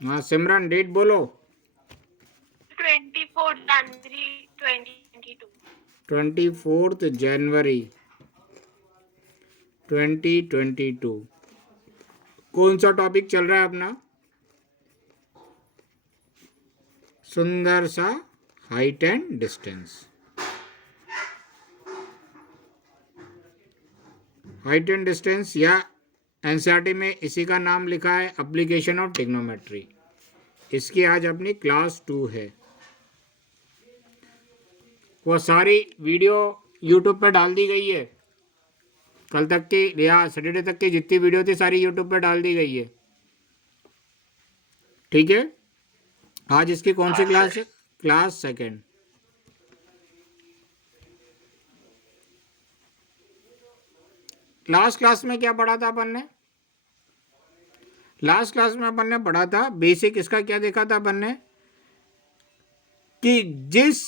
हाँ सिमरन डेट बोलो। 24 जनवरी 2022। 24 जनवरी 2022। कौन सा टॉपिक चल रहा है अपना? सुंदर सा height and distance. Height and distance या एनसीईआरटी में इसी का नाम लिखा है एप्लीकेशन ऑफ ट्रिग्नोमेट्री। इसकी आज अपनी क्लास 2 है। वो सारी वीडियो यूट्यूब पर डाल दी गई है। कल तक की या सैटरडे तक की जितनी वीडियो थी सारी यूट्यूब पर डाल दी गई है। ठीक है। आज इसकी कौन सी क्लास है? Class second. लास्ट क्लास में क्या पढ़ा था अपन ने? लास्ट क्लास में अपन ने पढ़ा था बेसिक। इसका क्या देखा था अपन ने कि जिस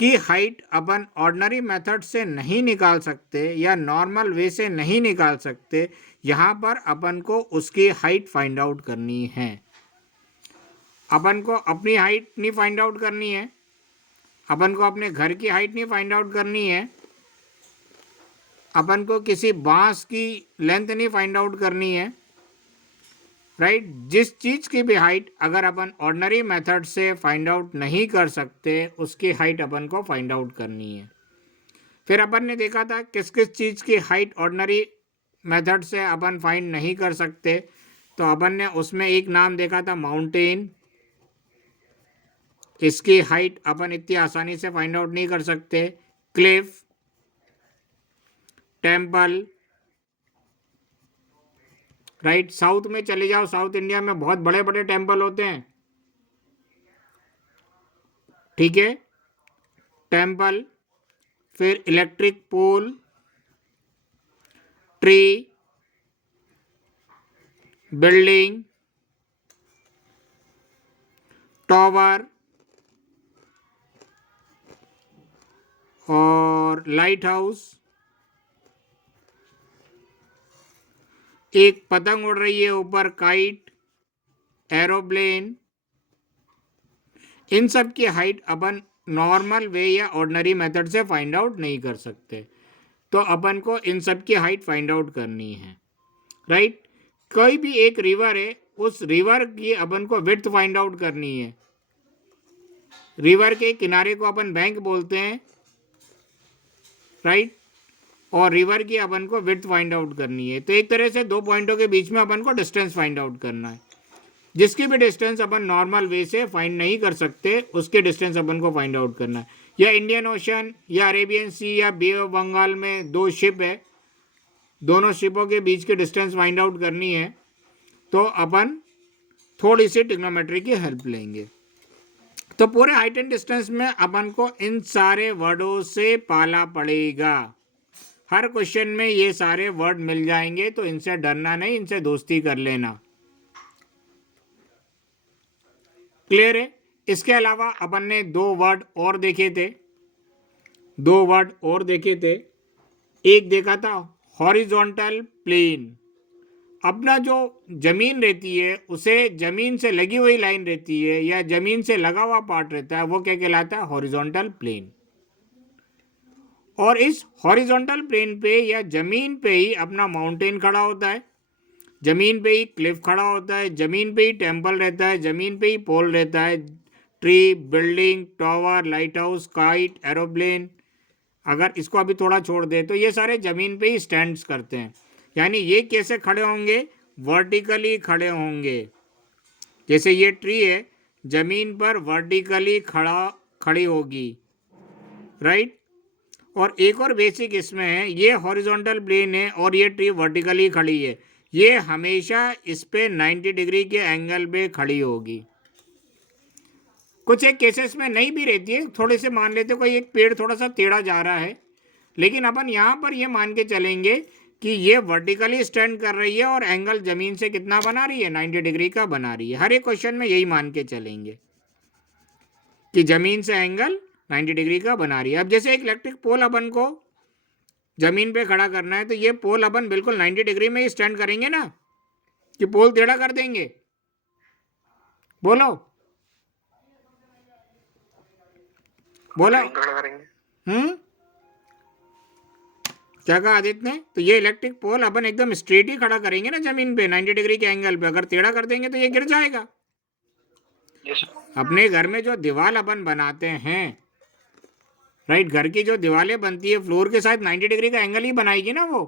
की हाइट अपन ऑर्डिनरी मेथड से नहीं निकाल सकते या नॉर्मल वे से नहीं निकाल सकते, यहां पर अपन को उसकी हाइट फाइंड आउट करनी है। अपन को अपनी हाइट नहीं फाइंड आउट करनी है, अपन को अपने घर की हाइट नहीं फाइंड आउट करनी है, अपन को किसी बांस की लेंथ नहीं फाइंड आउट करनी है। राइट जिस चीज़ की भी हाइट अगर अपन ऑर्डिनरी मेथड से फाइंड आउट नहीं कर सकते, उसकी हाइट अपन को फाइंड आउट करनी है। फिर अपन ने देखा था किस किस चीज़ की हाइट ऑर्डिनरी मेथड से अपन फाइंड नहीं कर सकते। तो अपन ने उसमें एक नाम देखा था माउंटेन। इसकी हाइट अपन इतनी आसानी से फाइंड आउट नहीं कर सकते। Cliff, temple. राइट साउथ में चले जाओ, साउथ इंडिया में बहुत बड़े बड़े टेम्पल होते हैं। ठीक है। टेम्पल, फिर electric pole, tree, building, tower और लाइट हाउस। एक पतंग उड़ रही है ऊपर, काइट, एरोप्लेन। इन सब की हाइट अपन नॉर्मल वे या ऑर्डिनरी मेथड से फाइंड आउट नहीं कर सकते, तो अपन को इन सब की हाइट फाइंड आउट करनी है। राइट कोई भी एक रिवर है, उस रिवर की अपन को विड्थ फाइंड आउट करनी है। रिवर के किनारे को अपन बैंक बोलते हैं। राइट और रिवर की अपन को विड्थ फाइंड आउट करनी है। तो एक तरह से दो पॉइंटों के बीच में अपन को डिस्टेंस फाइंड आउट करना है। जिसकी भी डिस्टेंस अपन नॉर्मल वे से फाइंड नहीं कर सकते, उसके डिस्टेंस अपन को फाइंड आउट करना है। या इंडियन ओशन या अरेबियन सी या बे ऑफ बंगाल में दो शिप है, दोनों शिपों के बीच की डिस्टेंस फाइंड आउट करनी है, तो अपन थोड़ी सी ट्रिग्नोमेट्री की हेल्प लेंगे। तो पूरे हाइट एंड डिस्टेंस में अपन को इन सारे वर्डों से पाला पड़ेगा। हर क्वेश्चन में ये सारे वर्ड मिल जाएंगे, तो इनसे डरना नहीं, इनसे दोस्ती कर लेना। क्लियर है? इसके अलावा अपन ने दो वर्ड और देखे थे। एक देखा था हॉरिजॉन्टल प्लेन। अपना जो जमीन रहती है उसे जमीन से लगी हुई लाइन रहती है या जमीन से लगा हुआ पार्ट रहता है, वो क्या कहलाता है? Horizontal plane. और इस हॉरिजॉन्टल प्लेन पे या जमीन पे ही अपना माउंटेन खड़ा होता है, जमीन पे ही क्लिफ खड़ा होता है, जमीन पे ही टेम्पल रहता है, जमीन पे ही पोल रहता है, tree, building, tower, light house, kite, aeroplane. अगर इसको अभी थोड़ा छोड़ दे तो ये सारे जमीन पे ही स्टैंड्स करते हैं। यानी ये कैसे खड़े होंगे? वर्टिकली खड़े होंगे। जैसे ये ट्री है, जमीन पर वर्टिकली खड़ी होगी। राइट और एक और बेसिक इसमें है, ये हॉरिजॉन्टल प्लेन है और ये ट्री वर्टिकली खड़ी है, ये हमेशा इस पे 90 डिग्री के एंगल पे खड़ी होगी। कुछ एक केसेस में नहीं भी रहती है, थोड़े से मान लेते कोई एक पेड़ थोड़ा सा टेढ़ा जा रहा है, लेकिन अपन यहाँ पर ये मान के चलेंगे कि ये वर्टिकली स्टैंड कर रही है और एंगल जमीन से कितना बना रही है? 90 डिग्री का बना रही है। हर एक क्वेश्चन में यही मान के चलेंगे कि जमीन से एंगल 90 डिग्री का बना रही है। अब जैसे एक इलेक्ट्रिक पोल अपन को जमीन पे खड़ा करना है, तो ये पोल अपन बिल्कुल 90 डिग्री में ही स्टैंड करेंगे ना, कि पोल टेढ़ा कर देंगे? बोलो बोलो। खड़ा करेंगे। क्या कहा आदित्य ने? तो ये इलेक्ट्रिक पोल अपन एकदम स्ट्रेट ही खड़ा करेंगे ना जमीन पे 90 डिग्री के एंगल पे। अगर टेढ़ा कर देंगे तो ये गिर जाएगा। यस अपने घर में जो दीवार अपन बनाते हैं, राइट, घर की जो दीवारें बनती है फ्लोर के साथ 90 डिग्री का एंगल ही बनाएगी ना वो,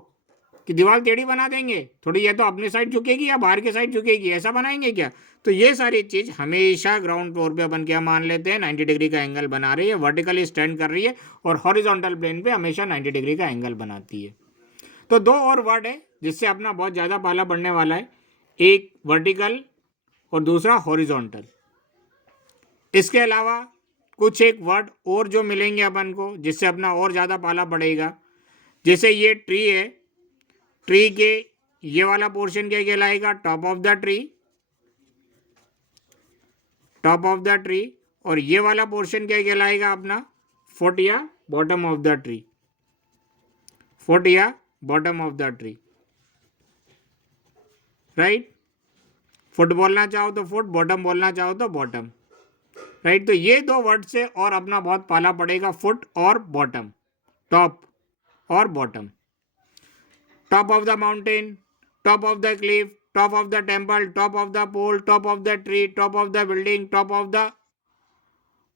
कि दीवार टेढ़ी बना देंगे थोड़ी, या तो अपने साइड झुकेगी या बाहर के साइड झुकेगी, ऐसा बनाएंगे क्या? तो ये सारी चीज हमेशा ग्राउंड फ्लोर पे अपन क्या मान लेते हैं, 90 डिग्री का एंगल बना रही है, वर्टिकली स्टैंड कर रही है, और हॉरिजॉन्टल प्लेन पे हमेशा 90 डिग्री का एंगल बनाती है। तो दो और वर्ड है जिससे अपना बहुत ज़्यादा पाला पड़ने वाला है, एक वर्टिकल और दूसरा हॉरिजॉन्टल। इसके अलावा कुछ एक वर्ड और जो मिलेंगे अपन को जिससे अपना और ज़्यादा पाला पड़ेगा, जैसे ये ट्री है, ट्री के ये वाला पोर्शन क्या कहलाएगा, top of the tree, top of the tree, और ये वाला पोर्शन क्या कहलाएगा अपना, फुट या bottom of the tree, foot या bottom of the tree, right. Foot बोलना चाहो तो फुट, बॉटम बोलना चाहो तो बॉटम, राइट। तो ये दो वर्ड से और अपना बहुत पाला पड़ेगा, फुट और बॉटम, टॉप और bottom. Top of the mountain, top of the cliff, top of the temple, top of the pole, top of the tree, top of the building, top of the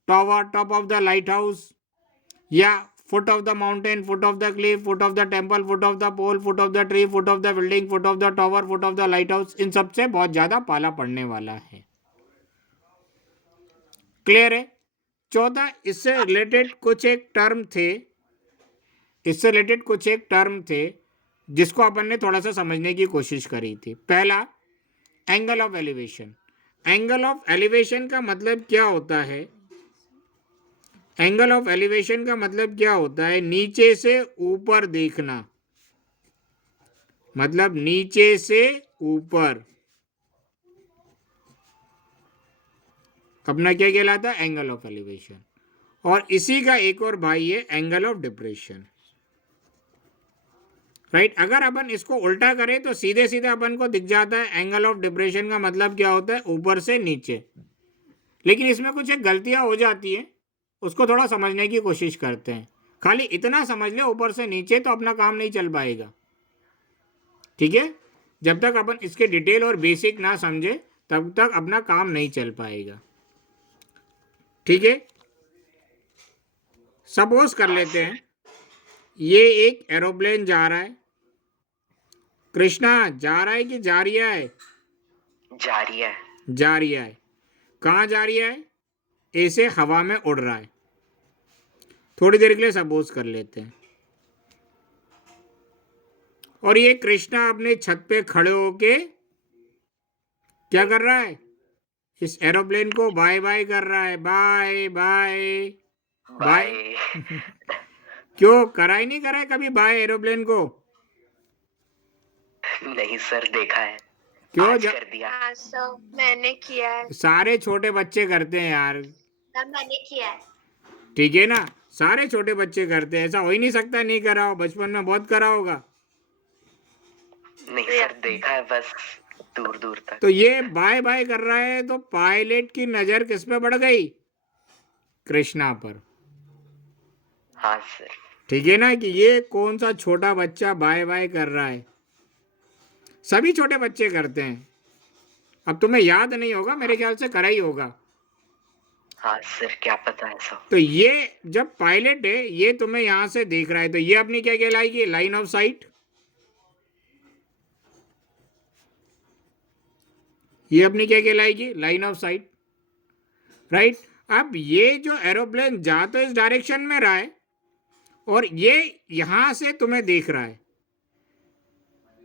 tower, top of the light house, या foot of the mountain, foot of the cliff, foot of the temple, foot of the pole, foot of the tree, foot of the building, foot of the tower, foot of the light house, इन सबसे बहुत ज्यादा पाला पड़ने वाला है। Clear है? चौथा, इससे रिलेटेड कुछ एक टर्म थे, इससे रिलेटेड कुछ एक टर्म थे जिसको अपन ने थोड़ा सा समझने की कोशिश करी थी। पहला, angle of elevation. Angle of elevation का मतलब क्या होता है? एंगल ऑफ एलिवेशन का मतलब क्या होता है? नीचे से ऊपर देखना, मतलब नीचे से ऊपर, अपना क्या कहलाता है, एंगल ऑफ एलिवेशन। और इसी का एक और भाई है एंगल ऑफ डिप्रेशन, राइट। अगर अपन इसको उल्टा करें तो सीधे सीधे अपन को दिख जाता है एंगल ऑफ डिप्रेशन का मतलब क्या होता है, ऊपर से नीचे। लेकिन इसमें कुछ एक गलतियां हो जाती है, उसको थोड़ा समझने की कोशिश करते हैं। खाली इतना समझ ले ऊपर से नीचे तो अपना काम नहीं चल पाएगा, ठीक है। जब तक अपन इसके डिटेल और बेसिक ना समझे तब तक अपना काम नहीं चल पाएगा, ठीक है। सपोज कर लेते हैं ये एक एरोप्लेन जा रहा है। कृष्णा, जा रहा है कि जा रिया है? जा रही है। जा रिया है। कहाँ जा रिया है? ऐसे हवा में उड़ रहा है। थोड़ी देर के लिए सपोज कर लेते हैं। और ये कृष्णा अपने छत पे खड़े होके क्या कर रहा है, इस एरोप्लेन को बाय बाय कर रहा है, बाय बाय बाय। बाय। क्यों करा ही नहीं, करा है कभी बाय एरोप्लेन को? नहीं सर, देखा है। क्यों? आज कर दिया। हाँ सर, मैंने किया है। सारे छोटे बच्चे करते हैं यार, सर मैंने किया है। ठीक है ना, सारे छोटे बच्चे करते हैं। ऐसा हो ही नहीं सकता नहीं करा हो, बचपन में बहुत करा होगा। नहीं सर, देखा है बस दूर दूर तक। तो ये बाय बाय कर रहा है तो पायलट की नजर किस पे पड़ गई, कृष्णा पर, हाँ सर। ठीक है ना, कि ये कौन सा छोटा बच्चा बाय बाय कर रहा है। सभी छोटे बच्चे करते हैं। अब तुम्हें याद नहीं होगा, मेरे ख्याल से करा ही होगा। हाँ सर, क्या पता है सब। तो ये जब पायलट है ये तुम्हें यहां से देख रहा है तो ये अपनी क्या कहलाएगी, लाइन ऑफ साइट। ये अपनी क्या कहलाएगी, लाइन ऑफ साइट, राइट। अब ये जो एरोप्लेन जा तो इस डायरेक्शन में रहा है और ये यहां से तुम्हें देख रहा है,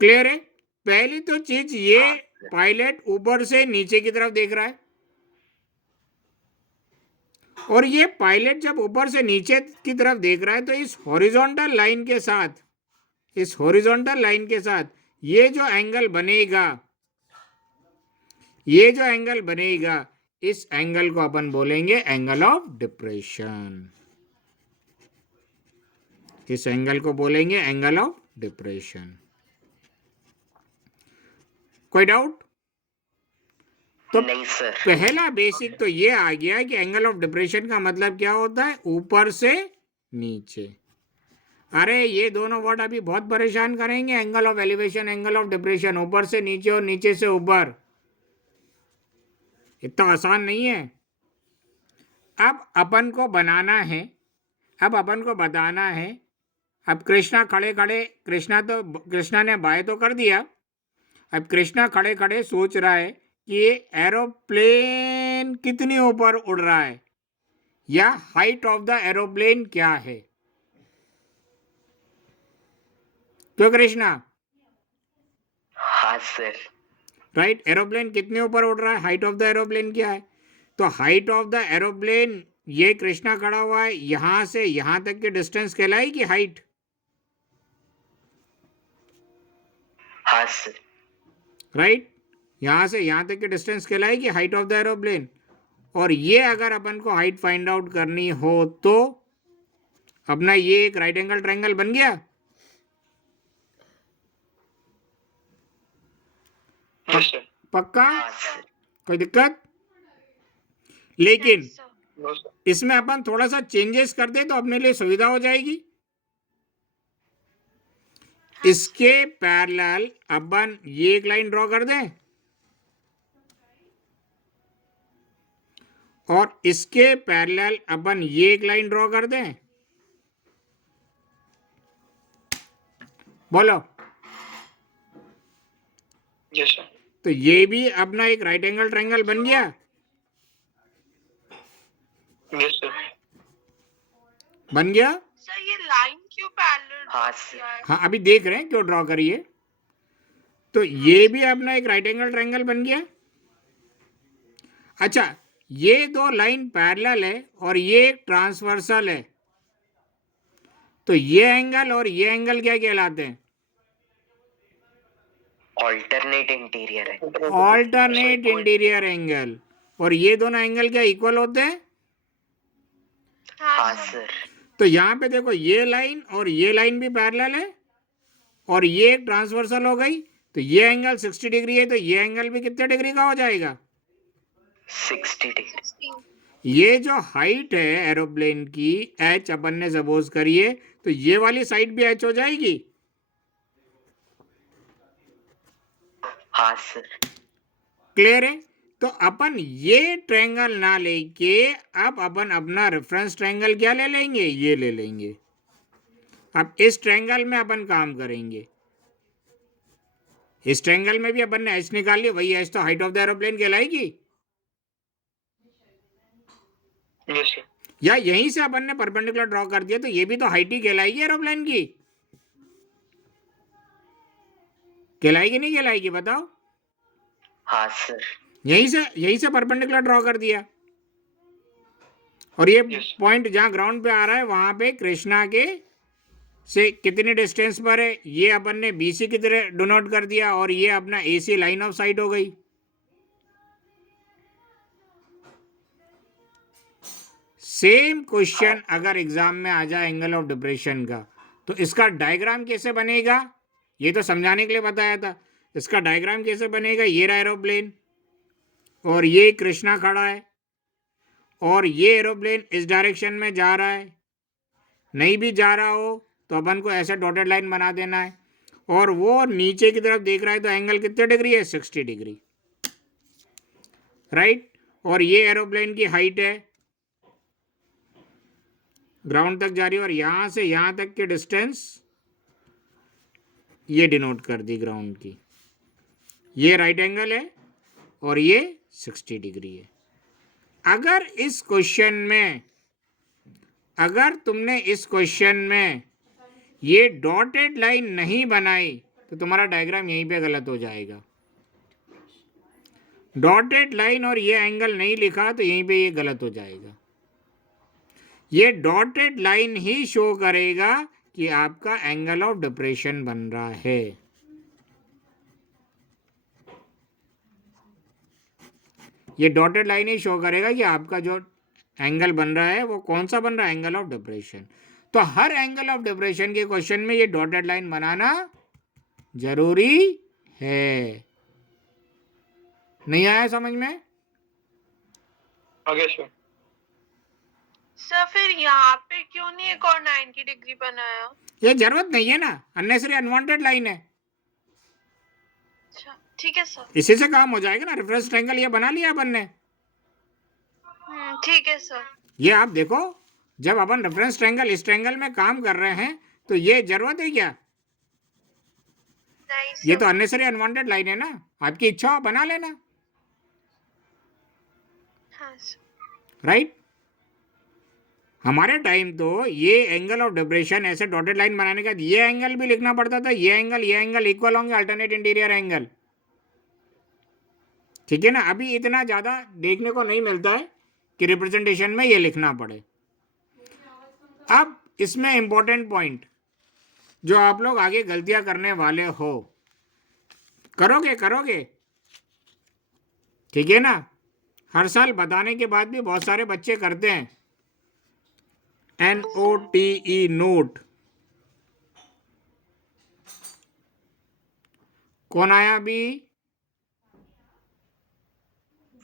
क्लियर है। पहली तो चीज ये पायलट ऊपर से नीचे की तरफ देख रहा है, और ये पायलट जब ऊपर से नीचे की तरफ देख रहा है तो इस हॉरिजॉन्टल लाइन के साथ, इस हॉरिजॉन्टल लाइन के साथ ये जो एंगल बनेगा, ये जो एंगल बनेगा, इस एंगल को अपन बोलेंगे एंगल ऑफ डिप्रेशन। इस एंगल को बोलेंगे एंगल ऑफ डिप्रेशन। कोई डाउट? तो नहीं सर। पहला बेसिक तो ये आ गया कि एंगल ऑफ डिप्रेशन का मतलब क्या होता है, ऊपर से नीचे। अरे ये दोनों वर्ड अभी बहुत परेशान करेंगे, angle of elevation, angle of depression, ऊपर से नीचे और नीचे से ऊपर, इतना आसान नहीं है। अब अपन को बनाना है, अब अपन को बताना है। अब कृष्णा खड़े खड़े, कृष्णा ने बाय तो कर दिया। अब कृष्णा खड़े खड़े सोच रहा है कि ये एरोप्लेन कितनी ऊपर उड़ रहा है, या हाइट ऑफ द एरोप्लेन क्या है। तो कृष्णा, हाँ सर। राइट, एरोप्लेन कितने ऊपर उड़ रहा है, हाइट ऑफ द एरोप्लेन क्या है। तो हाइट ऑफ द एरोप्लेन, ये कृष्णा खड़ा हुआ है, यहां से यहां तक की डिस्टेंस कहलाएगी हाइट। हाँ सर। राइट, यहां से यहां तक की डिस्टेंस कहलाएगी हाइट ऑफ द एरोप्लेन। और ये अगर अपन को हाइट फाइंड आउट करनी हो तो अपना ये एक राइट एंगल ट्रायंगल बन गया। Yes sir. पक्का, हाँ सर। कोई दिक्कत। लेकिन नहीं सर। No sir. इसमें अपन थोड़ा सा चेंजेस कर दे तो अपने लिए सुविधा हो जाएगी। इसके पैरेलल अपन ये एक लाइन ड्रॉ कर दें, और इसके पैरेलल अपन ये एक लाइन ड्रॉ कर दें। बोलो। Yes sir. तो ये भी अपना एक राइट एंगल ट्रायंगल बन गया। Yes sir. बन गया। सर ये लाइन क्यों पैरेलल हाँ, किया है? हाँ, अभी देख रहे हैं क्यों ड्रॉ करिए। तो ये भी अपना एक राइट एंगल ट्रायंगल बन गया। अच्छा, ये दो लाइन पैरेलल है और ये एक ट्रांसवर्सल है, तो ये एंगल और ये एंगल क्या कहलाते हैं, ऑल्टरनेट इंटीरियर है। Alternate interior angle. और ये दोनों एंगल क्या इक्वल होते हैं। हाँ हाँ सर। सर। तो यहाँ पे देखो, ये लाइन और ये लाइन भी पैरेलल है और ये एक ट्रांसवर्सल हो गई। तो ये एंगल 60 डिग्री है, तो ये एंगल भी कितने डिग्री का हो जाएगा, 60 डिग्री। ये जो हाइट है एरोप्लेन की, एच अपन ने सपोज करिए, तो ये वाली साइड भी एच हो जाएगी। हाँ सर। क्लियर है। तो अपन ये ट्रायंगल ना लेके अब अपन अपना रेफरेंस ट्रायंगल क्या ले लेंगे, ये ले लेंगे। अब इस ट्रायंगल में अपन काम करेंगे। इस ट्रायंगल में भी अपन ने एच निकाल लिया, वही एच तो हाइट ऑफ द एरोप्लेन कहलाएगी। Yes sir. या यहीं से अपन ने परपेंडिकुलर ड्रॉ कर दिया, तो ये भी तो हाइट ही कहलाएगी एरोप्लेन की। कहलाएगी नहीं कहलाएगी, बताओ। हाँ सर। यहीं से परपेंडिकुलर ड्रॉ कर दिया। और ये Yes. पॉइंट जहां ग्राउंड पे आ रहा है वहां पे कृष्णा के से कितनी डिस्टेंस पर है, ये अपन ने बीसी की तरह डिनोट कर दिया, और ये अपना एसी लाइन ऑफ साइट हो गई। सेम क्वेश्चन अगर एग्जाम में आ जाए एंगल ऑफ डिप्रेशन का, तो इसका डायग्राम कैसे बनेगा, ये तो समझाने के लिए बताया था। इसका डायग्राम कैसे बनेगा, ये रहा एरोप्लेन और ये कृष्णा खड़ा है, और ये एरोप्लेन इस डायरेक्शन में जा रहा है। नहीं भी जा रहा हो तो अपन को ऐसे डॉटेड लाइन बना देना है, और वो नीचे की तरफ देख रहा है, तो एंगल कितने डिग्री है, 60 डिग्री। राइट। और ये एरोप्लेन की हाइट है, ग्राउंड तक जा रही है, और यहां से यहां तक की डिस्टेंस ये डिनोट कर दी ग्राउंड की। ये राइट एंगल है और ये 60 डिग्री है। अगर इस क्वेश्चन में, अगर तुमने इस क्वेश्चन में ये डॉटेड लाइन नहीं बनाई तो तुम्हारा डायग्राम यहीं पे गलत हो जाएगा। डॉटेड लाइन और ये एंगल नहीं लिखा तो यहीं पे ये गलत हो जाएगा। ये डॉटेड लाइन ही शो करेगा कि आपका एंगल ऑफ डिप्रेशन बन रहा है। ये डॉटेड लाइन ही शो करेगा कि आपका जो एंगल बन रहा है वो कौन सा बन रहा है, एंगल ऑफ डिप्रेशन। तो हर एंगल ऑफ डिप्रेशन के क्वेश्चन में ये डॉटेड लाइन बनाना जरूरी है। नहीं आया समझ में? आगे सर। सर फिर यहाँ पे क्यों नहीं एक और 90 डिग्री बनाया? ये जरूरत नहीं है ना, अननेसेसरी अनवांटेड लाइन है। अच्छा ठीक है सर। इसी से काम हो जाएगा ना, रेफरेंस ट्रायंगल ये बना लिया अपन ने। ठीक है सर। ये आप देखो, जब अपन रेफरेंस ट्रायंगल इस ट्रायंगल में काम कर रहे हैं तो ये जरूरत है क्या? नहीं ये सर। तो अननेसेसरी अनवांटेड लाइन है ना, आपकी इच्छा हो बना लेना, हाँ सर। राइट। हमारे टाइम तो ये एंगल ऑफ डिप्रेशन ऐसे डॉटेड लाइन बनाने का ये एंगल भी लिखना पड़ता था, ये एंगल इक्वल होंगे अल्टरनेट इंटीरियर एंगल, ठीक है ना। अभी इतना ज़्यादा देखने को नहीं मिलता है कि रिप्रेजेंटेशन में ये लिखना पड़े। अब इसमें इंपॉर्टेंट पॉइंट जो आप लोग आगे गलतियां करने वाले हो, करोगे ठीक है ना। हर साल बताने के बाद भी बहुत सारे बच्चे करते हैं। NOTE नोट, कौन आया अभी?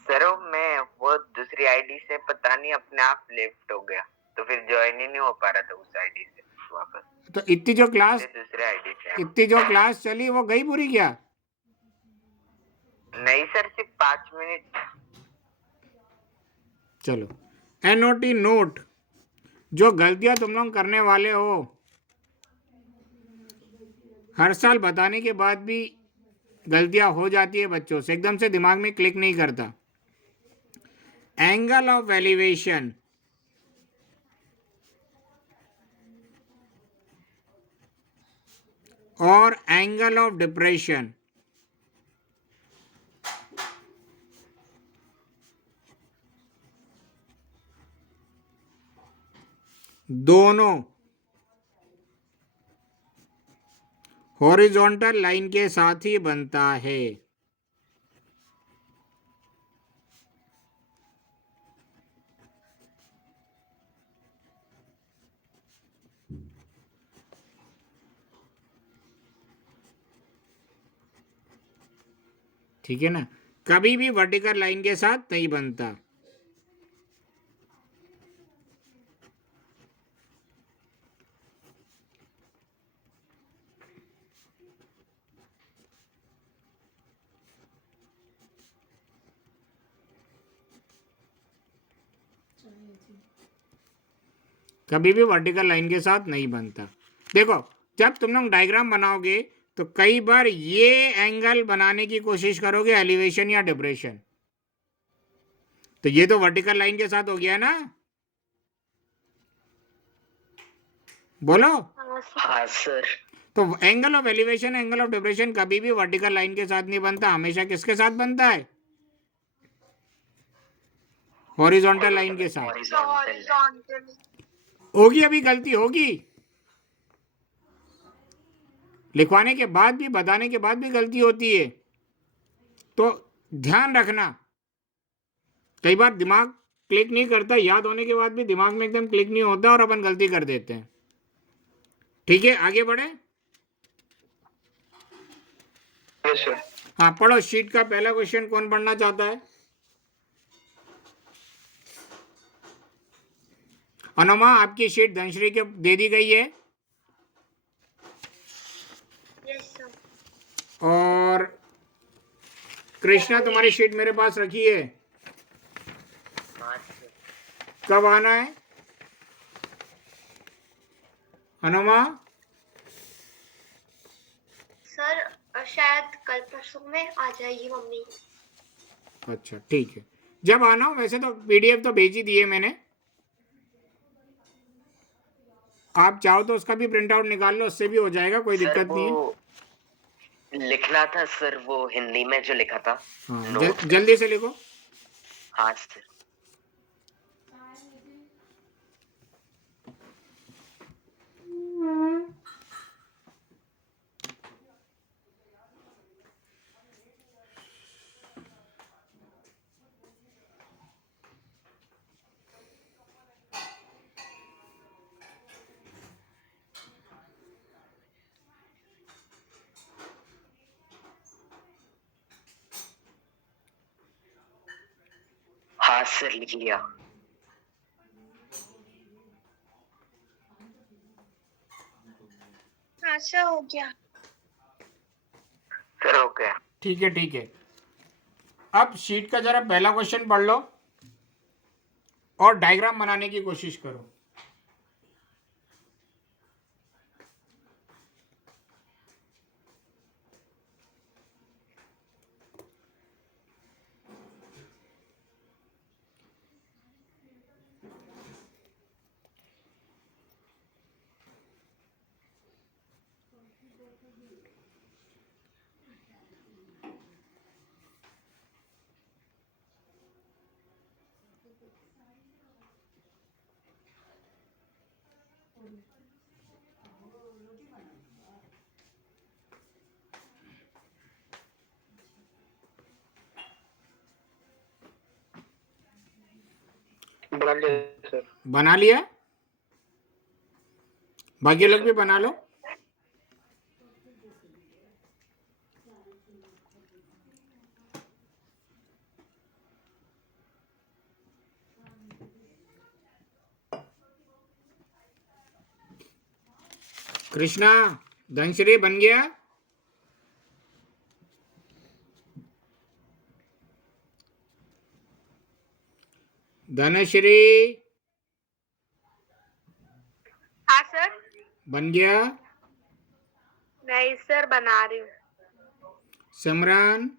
सर मैं वो दूसरी आईडी से पता नहीं अपने आप लेफ्ट हो गया, तो फिर ज्वाइन ही नहीं हो पा रहा था उस आईडी से वापस। तो इतनी जो क्लास दूसरे आईडी से चली वो गई पूरी क्या? नहीं सर, सिर्फ 5 मिनट। चलो, NOT नोट, जो गलतियां तुम लोग करने वाले हो हर साल बताने के बाद भी गलतियां हो जाती है बच्चों से, एकदम से दिमाग में क्लिक नहीं करता। एंगल ऑफ एलिवेशन और एंगल ऑफ डिप्रेशन, दोनों हॉरिजॉन्टल लाइन के साथ ही बनता है। ठीक है ना, कभी भी वर्टिकल लाइन के साथ नहीं बनता। कभी भी वर्टिकल लाइन के साथ नहीं बनता। देखो, जब तुम लोग डायग्राम बनाओगे तो कई बार ये एंगल बनाने की कोशिश करोगे एलिवेशन या डिप्रेशन, तो ये तो वर्टिकल लाइन के साथ हो गया ना, बोलो। हाँ सर। तो angle of elevation angle of depression कभी भी वर्टिकल लाइन के साथ नहीं बनता, हमेशा किसके साथ बनता है? हॉरिजॉन्टल लाइन के साथ। हॉरिजॉन्टल। होगी, अभी गलती होगी, लिखवाने के बाद भी बताने के बाद भी गलती होती है, तो ध्यान रखना। कई बार दिमाग क्लिक नहीं करता, याद होने के बाद भी दिमाग में एकदम क्लिक नहीं होता और अपन गलती कर देते हैं। ठीक है, आगे बढ़े। Yes sir. हाँ, पढ़ो शीट का पहला क्वेश्चन, कौन पढ़ना चाहता है? अनुमा, आपकी शीट धनश्री के दे दी गई है, यस सर। और कृष्णा तुम्हारी शीट मेरे पास रखी है। हाँ सर। कब आना है अनुमा? सर शायद कल परसों में आ जाएगी मम्मी। अच्छा ठीक है, जब आना हो। वैसे तो PDF तो भेज ही दिए मैंने, आप चाहो तो उसका भी प्रिंट आउट निकाल लो, उससे भी हो जाएगा, कोई दिक्कत नहीं है। लिखना था सर, वो हिंदी में जो लिखा था। हाँ, जल्दी से लिखो। हाँ सर। हाँ सर, लिख लिया। हाँ सर, हो गया। सर हो गया। ठीक है ठीक है। अब शीट का जरा पहला क्वेश्चन पढ़ लो और डायग्राम बनाने की कोशिश करो। बना लिया सर। बना लिया? बाकी लोग भी बना लो। कृष्णा, धनश्री बन गया? धनश्री हाँ सर। बन गया? नहीं सर, बना रही हूँ। सिमरन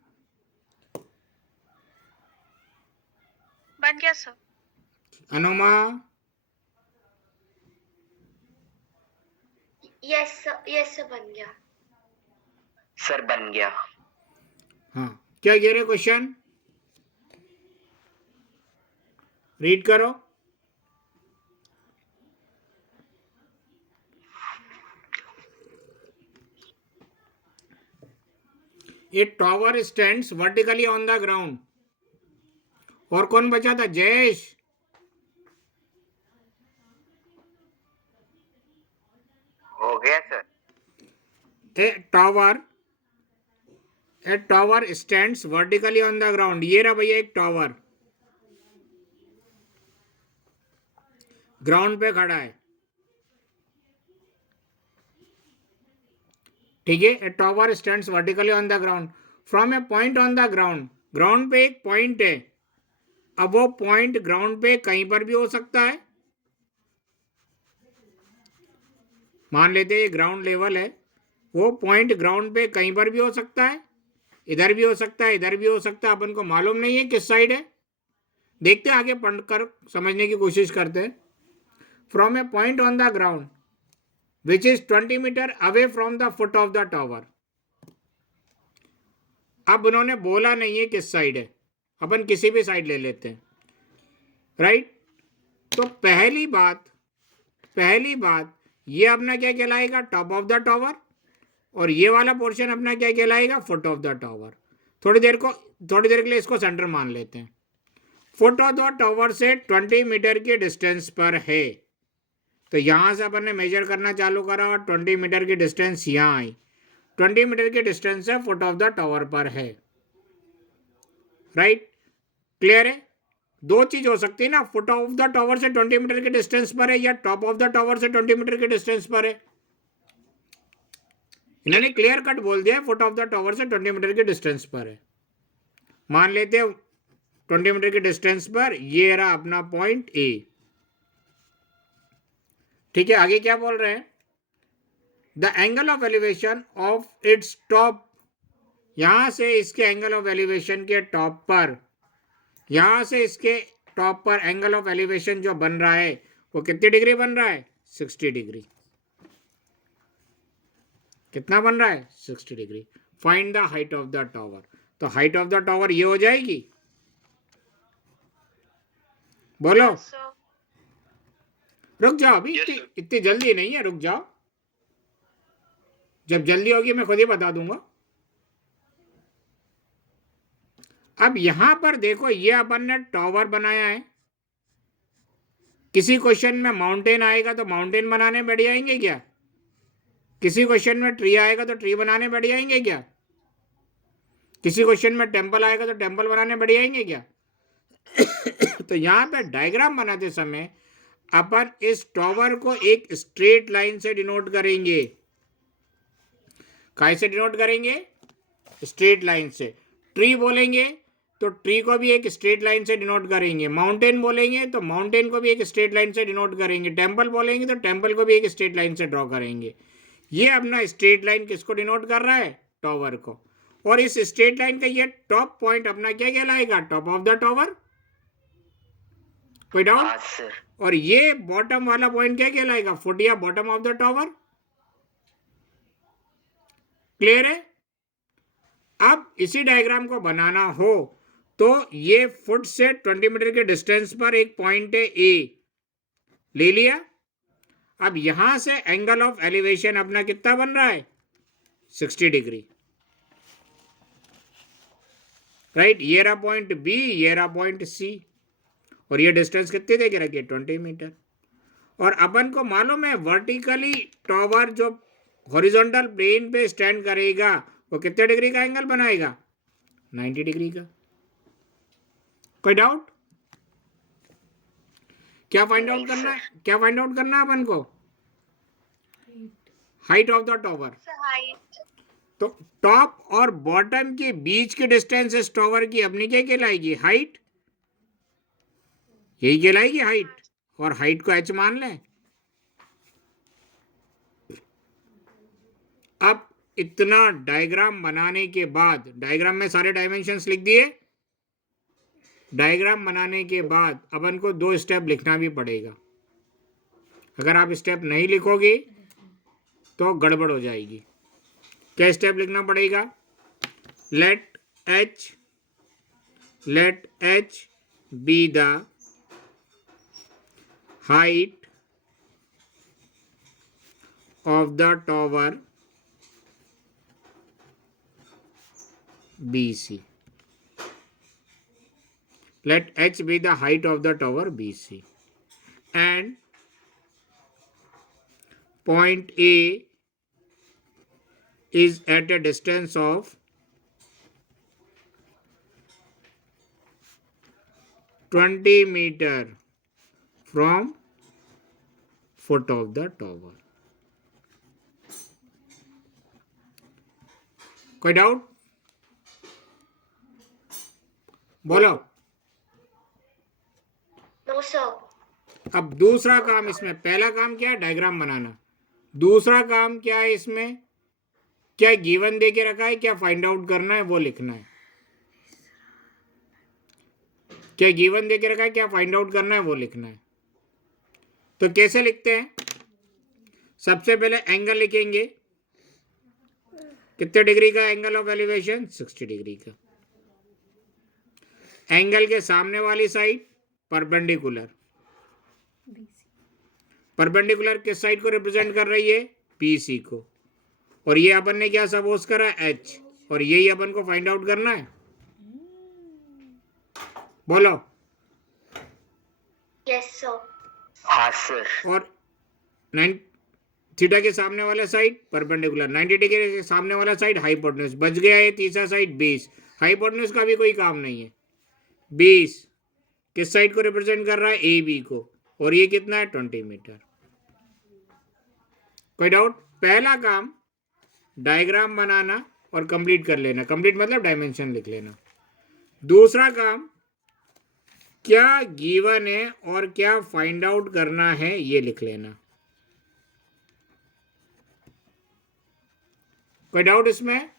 बन गया सर। अनुमा यस सर, बन गया। सर बन गया। हाँ, क्या कह रहे क्वेश्चन? रीड करो। A tower stands vertically on the ground. और कौन बचा था? जयेश। हो गया sir. A tower stands vertically on the ground. ये रहा भैया एक टॉवर, ग्राउंड पे खड़ा है। ठीक है, a tower stands vertically on the ground from a point on the ground. Ground पे एक पॉइंट है। अब वो पॉइंट ग्राउंड पे कहीं पर भी हो सकता है। मान लेते हैं ग्राउंड लेवल है, वो पॉइंट ग्राउंड पे कहीं पर भी हो सकता है। इधर भी हो सकता है, इधर भी हो सकता है। अपन को मालूम नहीं है किस साइड है। देखते हैं, आगे पढ़कर समझने की कोशिश करते हैं। From a point on the ground which is 20 meter away from the foot of the tower. अब उन्होंने बोला नहीं है किस साइड है, अपन किसी भी साइड ले लेते हैं, राइट। तो पहली बात ये अपना क्या कहलाएगा? Top of the tower. और ये वाला पोर्शन अपना क्या कहलाएगा? Foot of the tower. थोड़ी देर के लिए इसको सेंटर मान लेते हैं। फुट ऑफ द टावर से 20 मीटर के डिस्टेंस पर है। तो यहाँ से अपन ने मेजर करना चालू करा और 20 मीटर की डिस्टेंस यहाँ आई। 20 मीटर की डिस्टेंस से फुट ऑफ द टावर पर है, राइट। क्लियर है? दो चीज हो सकती है ना, फुट ऑफ द टावर से 20 मीटर के डिस्टेंस पर है या टॉप ऑफ द टावर से 20 मीटर के डिस्टेंस पर है। इन्होंने क्लियर कट बोल दिया फुट ऑफ द टावर से 20 मीटर के डिस्टेंस पर है। मान लेते हैं 20 मीटर के डिस्टेंस पर ये रहा अपना पॉइंट ए। ठीक है, आगे क्या बोल रहे हैं? The angle of elevation of its top, यहां से इसके एंगल ऑफ एलिवेशन के टॉप पर, यहां से इसके टॉप पर एंगल ऑफ एलिवेशन जो बन रहा है वो कितनी डिग्री बन रहा है? 60 डिग्री। कितना बन रहा है? 60 degree. Find the height of the tower. तो हाइट ऑफ द टावर ये हो जाएगी, बोलो। सर रुक जाओ, अभी Yes, इतनी sir. इतनी जल्दी नहीं है, रुक जाओ। जब जल्दी होगी मैं खुद ही बता दूंगा। अब यहां पर देखो, ये अपन ने टावर बनाया है। किसी क्वेश्चन में माउंटेन आएगा तो माउंटेन बनाने बैठ जाएंगे क्या? किसी क्वेश्चन में ट्री आएगा तो ट्री बनाने बैठ जाएंगे क्या? किसी क्वेश्चन में टेम्पल आएगा तो टेम्पल बनाने बैठ जाएंगे क्या? तो यहाँ पे डायग्राम बनाते समय अपन इस टॉवर को एक स्ट्रेट लाइन से डिनोट करेंगे। कैसे डिनोट करेंगे? स्ट्रेट लाइन से। ट्री बोलेंगे तो ट्री को भी एक स्ट्रेट लाइन से डिनोट करेंगे। माउंटेन बोलेंगे तो माउंटेन को भी एक स्ट्रेट लाइन से डिनोट करेंगे। टेम्पल बोलेंगे तो टेम्पल को भी एक स्ट्रेट लाइन से ड्रॉ करेंगे। ये अपना स्ट्रेट लाइन किसको डिनोट कर रहा है? टॉवर को। और इस स्ट्रेट लाइन का ये टॉप पॉइंट अपना क्या कहलाएगा? Top of the tower. कोई डाउट? हाँ सर। और ये बॉटम वाला पॉइंट क्या कहलाएगा? फुट या bottom of the tower. Clear है? अब इसी डायग्राम को बनाना हो तो ये फुट से 20 मीटर के डिस्टेंस पर एक पॉइंट है ए, ले लिया। अब यहां से एंगल ऑफ एलिवेशन अपना कितना बन रहा है? 60 डिग्री। राइट, ये रहा पॉइंट बी, ये रहा पॉइंट सी, और ये डिस्टेंस कितनी दे के रखिए? 20 मीटर। और अपन को मालूम है वर्टिकली टॉवर जो हॉरिजॉन्टल प्लेन पे स्टैंड करेगा वो कितने डिग्री का एंगल बनाएगा? 90 डिग्री का। कोई डाउट? क्या फाइंड आउट करना है? क्या फाइंड आउट करना है अपन को? Height of the tower. Height. तो टॉप और बॉटम के बीच की डिस्टेंस इस टॉवर की अपनी क्या कहलाएगी? हाइट। यही कहलाएगी हाइट। और हाइट को h मान लें। अब इतना डायग्राम बनाने के बाद, डायग्राम में सारे डायमेंशंस लिख दिए। डायग्राम बनाने के बाद अपन को 2 स्टेप लिखना भी पड़ेगा। अगर आप स्टेप नहीं लिखोगे तो गड़बड़ हो जाएगी। क्या स्टेप लिखना पड़ेगा? Let h be the height of the tower BC. Let h be the height of the tower BC, and point A is at a distance of 20 meter from foot of the tower. कोई doubt? बोलो। No sir. अब दूसरा काम इसमें, पहला काम क्या है? डायग्राम बनाना। दूसरा काम क्या है इसमें? क्या गिवन दे के रखा है, क्या फाइंड आउट करना है वो लिखना है। क्या गिवन दे के रखा है, क्या फाइंड आउट करना है वो लिखना है। तो कैसे लिखते हैं? सबसे पहले एंगल लिखेंगे। कितने डिग्री का एंगल ऑफ एलिवेशन? 60 डिग्री का। एंगल के सामने वाली साइड परपेंडिकुलर। परपेंडिकुलर किस साइड को रिप्रेजेंट कर रही है? पीसी को। और ये अपन ने क्या सपोज करा? एच। और यही अपन को फाइंड आउट करना है। बोलो। Yes sir. हाँ सर। और 9 थीटा के सामने वाला साइड परपेंडिकुलर, 90 डिग्री के सामने वाला साइड हाइपोटेन्यूज। बच गया है तीसरा साइड बेस। हाइपोटेन्यूज का भी कोई काम नहीं है। बेस किस साइड को रिप्रेजेंट कर रहा है? ए बी को। और ये कितना है? 20 मीटर। कोई डाउट? पहला काम डायग्राम बनाना और कंप्लीट कर लेना। कंप्लीट मतलब डायमेंशन लिख लेना। दूसरा काम क्या गिवन है और क्या फाइंड आउट करना है ये लिख लेना। कोई डाउट इसमें?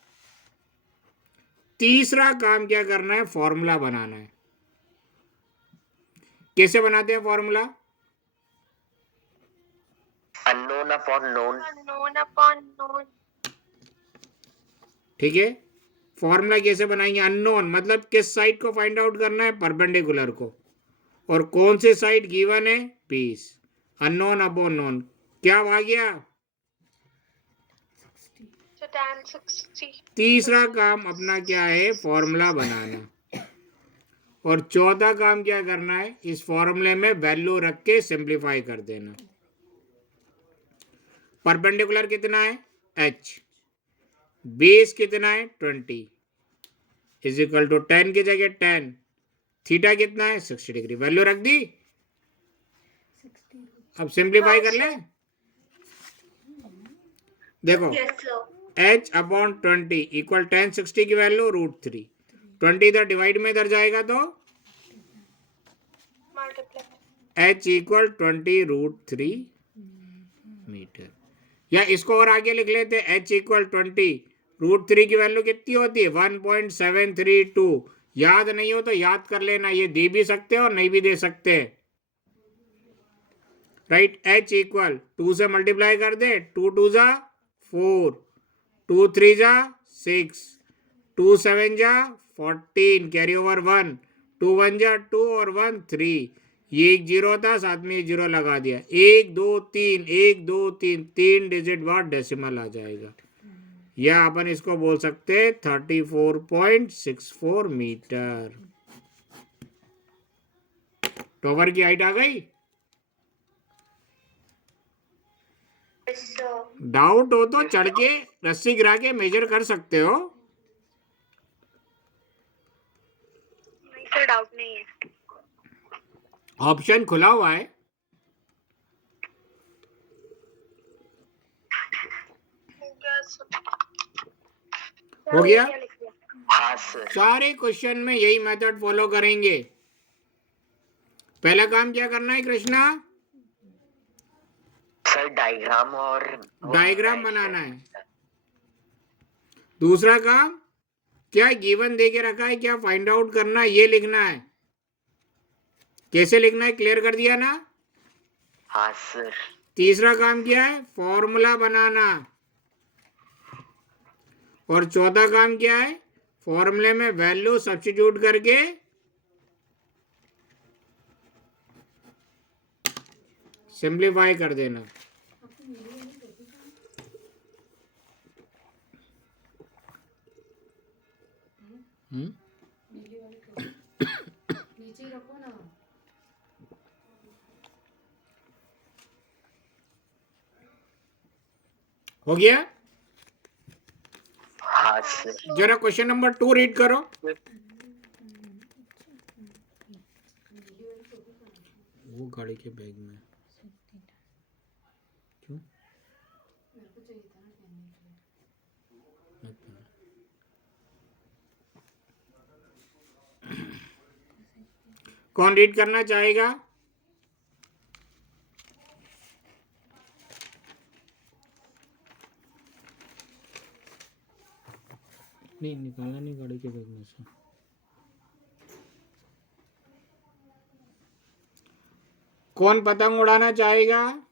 तीसरा काम क्या करना है? फॉर्मूला बनाना है। कैसे बनाते हैं formula? Unknown upon known. Known upon known. ठीक है, फॉर्मूला कैसे बनाएंगे? अननोन मतलब किस साइड को फाइंड आउट करना है? परपेंडिकुलर को। और कौन से साइड गिवन है? पीस। Unknown upon known. क्या आ गया? So tan 60. तीसरा काम अपना क्या है? फॉर्मूला बनाना। और चौथा काम क्या करना है? इस फॉर्मूले में वैल्यू रख के सिंप्लीफाई कर देना। परपेंडिकुलर कितना है? h। बेस कितना है? 20 इज इक्वल टू 10 की जगह 10। थीटा कितना है 60 डिग्री, वैल्यू रख दी। अब सिंप्लीफाई कर लें, देखो yes sir. h upon 20 equal tan 60 की वैल्यू √3, 20 इधर डिवाइड में इधर जाएगा तो मल्टीप्लाई h इक्वल 20√3 मीटर। या इसको और आगे लिख लेते, h इक्वल 20√3 की वैल्यू कितनी होती है 1.732। याद नहीं हो तो याद कर लेना, ये दे भी सकते हो और नहीं भी दे सकते, राइट। h इक्वल 2 से मल्टीप्लाई कर दे, 2 2 जा 4, 2 3 जा 6, 2 7 जा 14, कैरी ओवर 1, 2 1 जा 2 और 1 3, ये एक जीरो था, साथ में जीरो लगा दिया, 1 2 3 1 2 3, 3 डिजिट बाद डेसिमल आ जाएगा, या अपन इसको बोल सकते 34.64 मीटर। टॉवर की हाइट आ गई। Yes sir. डाउट हो तो चढ़ के रस्सी गिरा के मेजर कर सकते हो। नहीं सर, डाउट नहीं है। ऑप्शन खुला हुआ है। हो गया। हाँ सर। सारे क्वेश्चन में यही मेथड फॉलो करेंगे। पहला काम क्या करना है कृष्णा, सर डायग्राम और डायग्राम बनाना है। दूसरा काम क्या गिवन दे के रखा है, क्या फाइंड आउट करना है, ये लिखना है। कैसे लिखना है क्लियर कर दिया ना। हाँ सर। तीसरा काम क्या है, फॉर्मूला बनाना। और चौथा काम क्या है, फॉर्मूले में वैल्यू सब्स्टिट्यूट करके सिंप्लीफाई कर देना। हो गया। हाँ सर। जरा क्वेश्चन नंबर 2 रीड करो। वो गाड़ी के बैग में क्यों? कौन रीड करना चाहेगा? नहीं निकाला नहीं गाड़ी के बैग में से। कौन पतंग उड़ाना चाहेगा?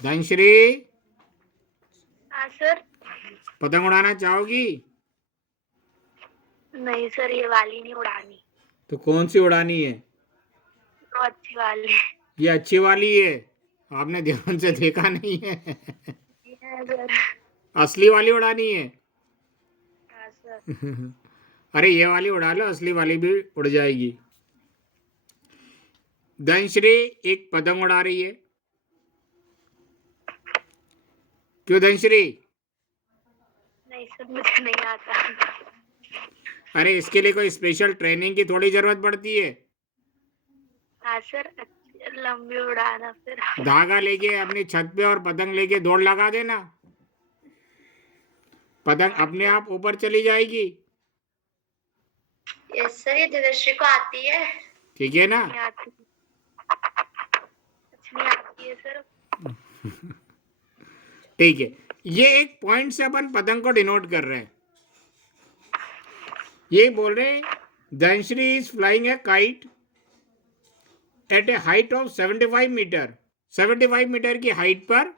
धनश्री हाँ सर। पतंग उड़ाना चाहोगी? नहीं सर, ये वाली नहीं उड़ानी, तो कौन सी उड़ानी है? तो अच्छी वाली ये अच्छी वाली है, आपने ध्यान से देखा नहीं है। है सर। असली वाली उड़ानी है। हाँ सर। अरे ये वाली उड़ा लो, असली वाली भी उड़ जाएगी। धनश्री एक पतंग उड़ा रही है। क्यों धनश्री? नहीं सर, मुझे नहीं आता। अरे इसके लिए कोई स्पेशल ट्रेनिंग की थोड़ी जरूरत पड़ती है। हाँ सर, लंबी उड़ाना फिर। धागा लेके अपनी छत पे और पतंग लेके दौड़ लगा देना, पतंग अपने आप ऊपर चली जाएगी। यस सर, ये दिव्यश्री को आती है। ठीक है ना? नहीं आती, कुछ नहीं आती है सर। ठीक है, ये एक पॉइंट से अपन पतंग को डिनोट कर रहे हैं। ये बोल रहे हैं Dhanashree is flying a kite at a height of 75 meter. 75 meter की हाइट पर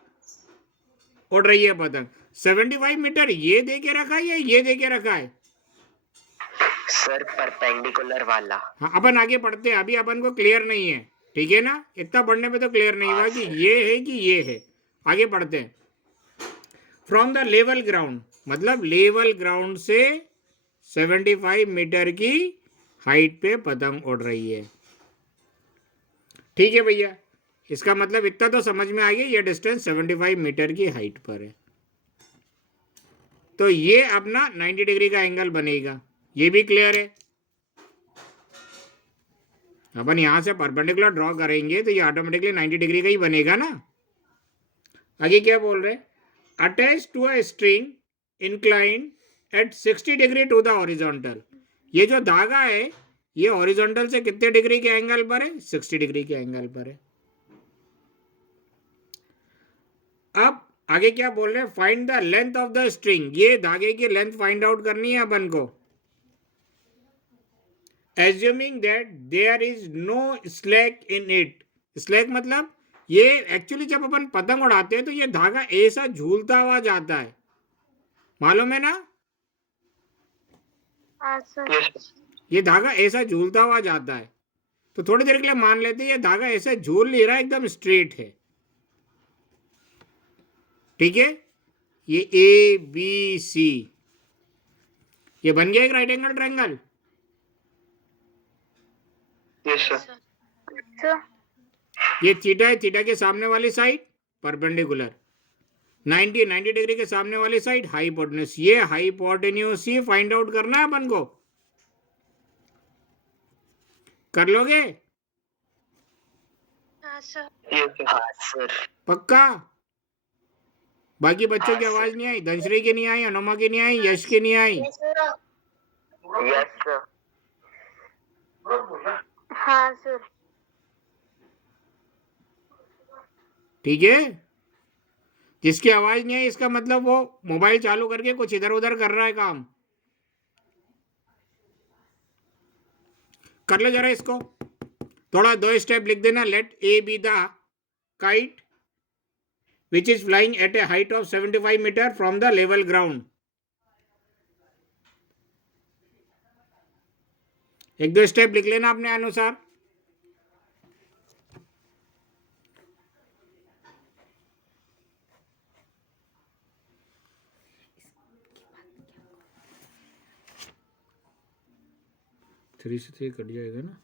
उड़ रही है पतंग। 75 मीटर ये दे के रखा है या ये दे के रखा है? सर परपेंडिकुलर वाला। हाँ, अपन आगे पढ़ते हैं, अभी अपन को क्लियर नहीं है। ठीक है ना, इतना पढ़ने पे तो क्लियर नहीं हुआ कि ये है कि ये है। आगे पढ़ते हैं। फ्रॉम द लेवल ग्राउंड, मतलब लेवल ग्राउंड से 75 मीटर की हाइट पे पतंग उड़ रही है। ठीक है भैया, इसका मतलब इतना तो समझ में आ गया, ये डिस्टेंस 75 मीटर की हाइट पर है। तो ये अपना 90 डिग्री का एंगल बनेगा। ये भी क्लियर है। अपन यहां से परपेंडिकुलर ड्रॉ करेंगे तो ये ऑटोमेटिकली 90 डिग्री का ही बनेगा ना। आगे क्या बोल रहे हैं? Attach to a string incline at 60 degree to the horizontal. ये जो धागा है ये हॉरिजॉन्टल से कितने डिग्री के एंगल पर है? 60 डिग्री के एंगल पर है। अब आगे क्या बोल रहे हैं? Find the length of the string. ये धागे की लेंथ फाइंड आउट करनी है अपन को। Assuming that there is no slack in it. Slack मतलब ये एक्चुअली जब अपन पतंग उड़ाते हैं तो ये धागा ऐसा झूलता हुआ जाता है, मालूम है ना? हाँ सर। Yes sir. ये धागा ऐसा झूलता हुआ जाता है। तो थोड़ी देर के लिए मान लेते हैं ये धागा ऐसे झूल नहीं रहा, एकदम स्ट्रेट है। ठीक है, ये ए बी सी ये बन गया एक right angle triangle. Yes sir. Sir ये थीटा है, थीटा के सामने वाली साइड परपेंडिकुलर, 90 डिग्री के सामने वाली साइड हाइपोटेन्यूज। ये हाइपोटेन्यूज ही फाइंड आउट करना है अपन को। कर लोगे? हाँ सर। Yes sir. पक्का? बाकी बच्चों की आवाज नहीं आई? धनश्री की नहीं आई, अनुमा की नहीं आई, यश की नहीं आई? Yes sir. Yes sir. हाँ सर। ठीक है, जिसकी आवाज नहीं आई इसका मतलब वो मोबाइल चालू करके कुछ इधर उधर कर रहा है काम। कर लो जरा इसको, थोड़ा 2 स्टेप लिख देना। Let A B be the which is flying at a height of 75 meter from the level ground. एक दो स्टेप लिख लेना अपने अनुसार। थ्री से थ्री कट जाएगा ना।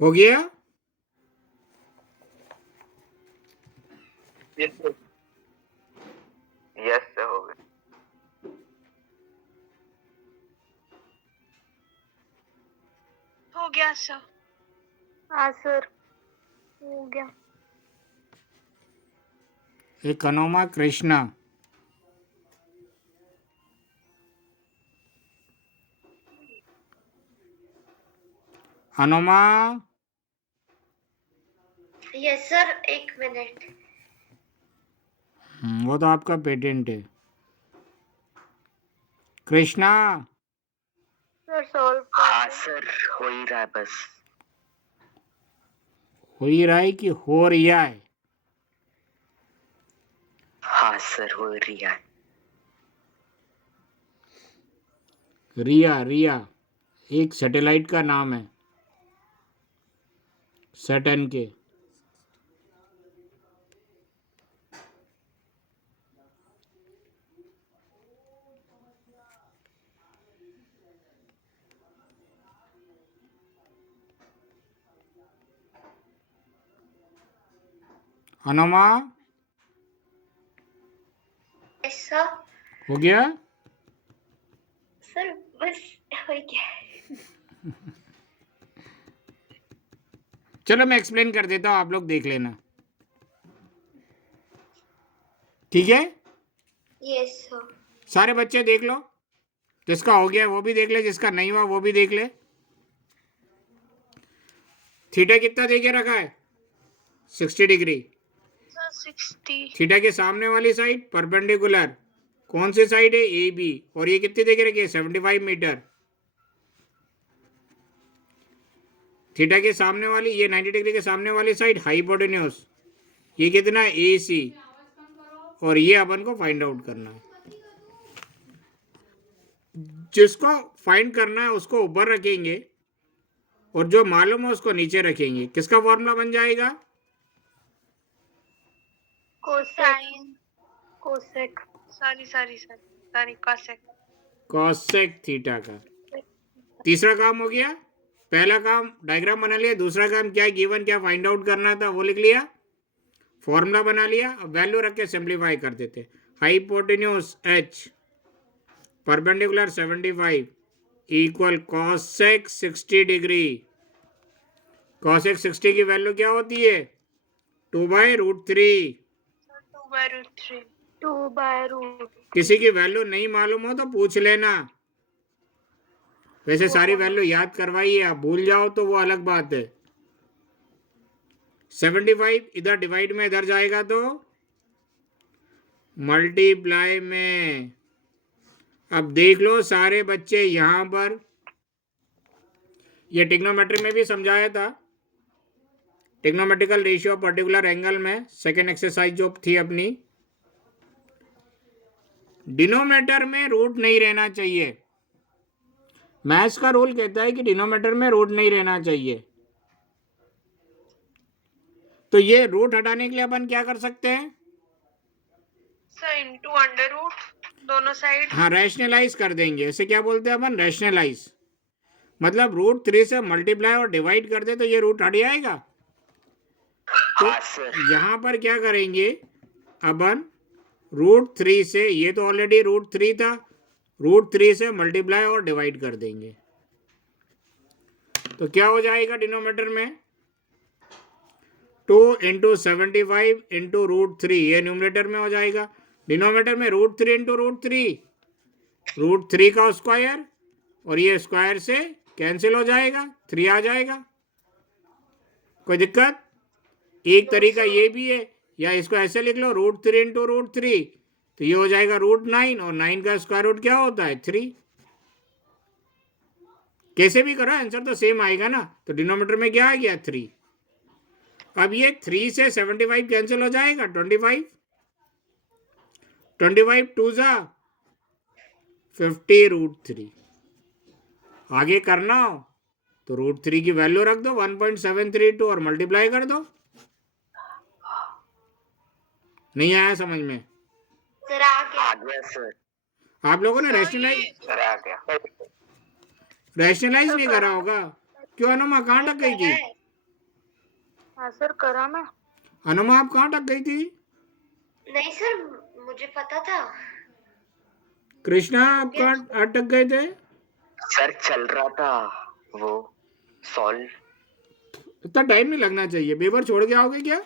हो गया? Yes sir. यस सर, हो गया। हो गया सर। हाँ सर, हो गया। एक अनुमा कृष्णा। अनुमा yes sir, 1 minute. वो तो आपका पेटेंट है। कृष्णा सर सॉल्व हाँ सर, हो ही रहा है बस। हो ही रहा है कि हो रिया है? हाँ सर, हो रहा है। रिया, रिया एक सैटेलाइट का नाम है, सैटर्न के। अनुमा यस सर। हो गया? सर बस हो गया। चलो मैं एक्सप्लेन कर देता हूँ, आप लोग देख लेना। ठीक है, यस सर। सारे बच्चे देख लो। जिसका हो गया वो भी देख ले, जिसका नहीं हुआ वो भी देख ले। थीटा कितना दे के रखा है? 60 डिग्री। सर 60। थीटा के सामने वाली साइड परपेंडिकुलर, कौन सी साइड है? A B. और ये कितनी दे के रखी है? 75 मीटर। थीटा के सामने वाली, ये 90 डिग्री के सामने वाली साइड हाइपोटेन्यूज, ये कितना? ए सी। और ये अपन को फाइंड आउट करना है। जिसको फाइंड करना है उसको ऊपर रखेंगे और जो मालूम है उसको नीचे रखेंगे। किसका फॉर्मूला बन जाएगा? Cosine cosec sorry cosec cosec theta का। तीसरा काम हो गया। पहला काम डायग्राम बना लिया, दूसरा काम क्या गिवन क्या फाइंड आउट करना था वो लिख लिया, फॉर्मूला बना लिया। अब वैल्यू रख के सिंप्लीफाई कर देते। Hypotenuse h perpendicular 75 equal cosec 60 degree. Cosec 60 की वैल्यू क्या होती है? 2/√3। 2/√3 किसी की वैल्यू नहीं मालूम हो तो पूछ लेना। वैसे सारी वैल्यू याद करवाइए, आप भूल जाओ तो वो अलग बात है। 75 इधर डिवाइड में इधर जाएगा तो मल्टीप्लाई में। अब देख लो सारे बच्चे यहां पर, ये ट्रिग्नोमेट्री में भी समझाया था, ट्रिग्नोमेट्रिकल रेशियो पर्टिकुलर एंगल में सेकेंड एक्सरसाइज जो थी अपनी। डिनोमिनेटर में रूट नहीं रहना चाहिए। मैथ्स का रूल कहता है कि डिनोमिनेटर में रूट नहीं रहना चाहिए। तो ये रूट हटाने के लिए अपन क्या कर सकते हैं? सर इनटू अंडर रूट दोनों साइड। हाँ, रैशनलाइज कर देंगे। इसे क्या बोलते हैं अपन? रैशनलाइज। मतलब √3 से मल्टीप्लाई और डिवाइड कर दे तो ये रूट हट जाएगा। तो हाँ सर। यहां पर क्या करेंगे अपन? √3 से, ये तो ऑलरेडी √3 था, √3 से मल्टीप्लाई और डिवाइड कर देंगे तो क्या हो जाएगा डिनोमिनेटर में? 2 × 75 × √3, ये न्यूमरेटर में हो जाएगा। डिनोमिनेटर में √3 × √3, √3 का स्क्वायर और ये स्क्वायर से कैंसिल हो जाएगा, 3 आ जाएगा। कोई दिक्कत? एक तरीका ये भी है, या इसको ऐसे लिख लो √3 × √3, तो ये हो जाएगा √9 और 9 का स्क्वायर रूट क्या होता है? 3। कैसे भी करो आंसर तो सेम आएगा ना। तो डिनोमिनेटर में क्या आ गया? 3। अब ये 3 से 75 कैंसिल हो जाएगा, 25 2 जा 50 √3। आगे करना हो तो √3 की वैल्यू रख दो 1.732 और मल्टीप्लाई कर दो। नहीं आया समझ में? सर आ गया। आ गया सर। आप लोगों ने सर, सर आ गया। रैशनलाइज नहीं करा होगा। क्यों अनुमा, कहाँ अटक गई थी? हाँ सर करा ना। अनुमा आप कहाँ अटक गई थी? नहीं सर मुझे पता था। कृष्णा आप कहाँ अटक गए थे? सर चल रहा था वो सॉल्व। इतना टाइम नहीं लगना चाहिए। पेपर छोड़ के आओगे क्या?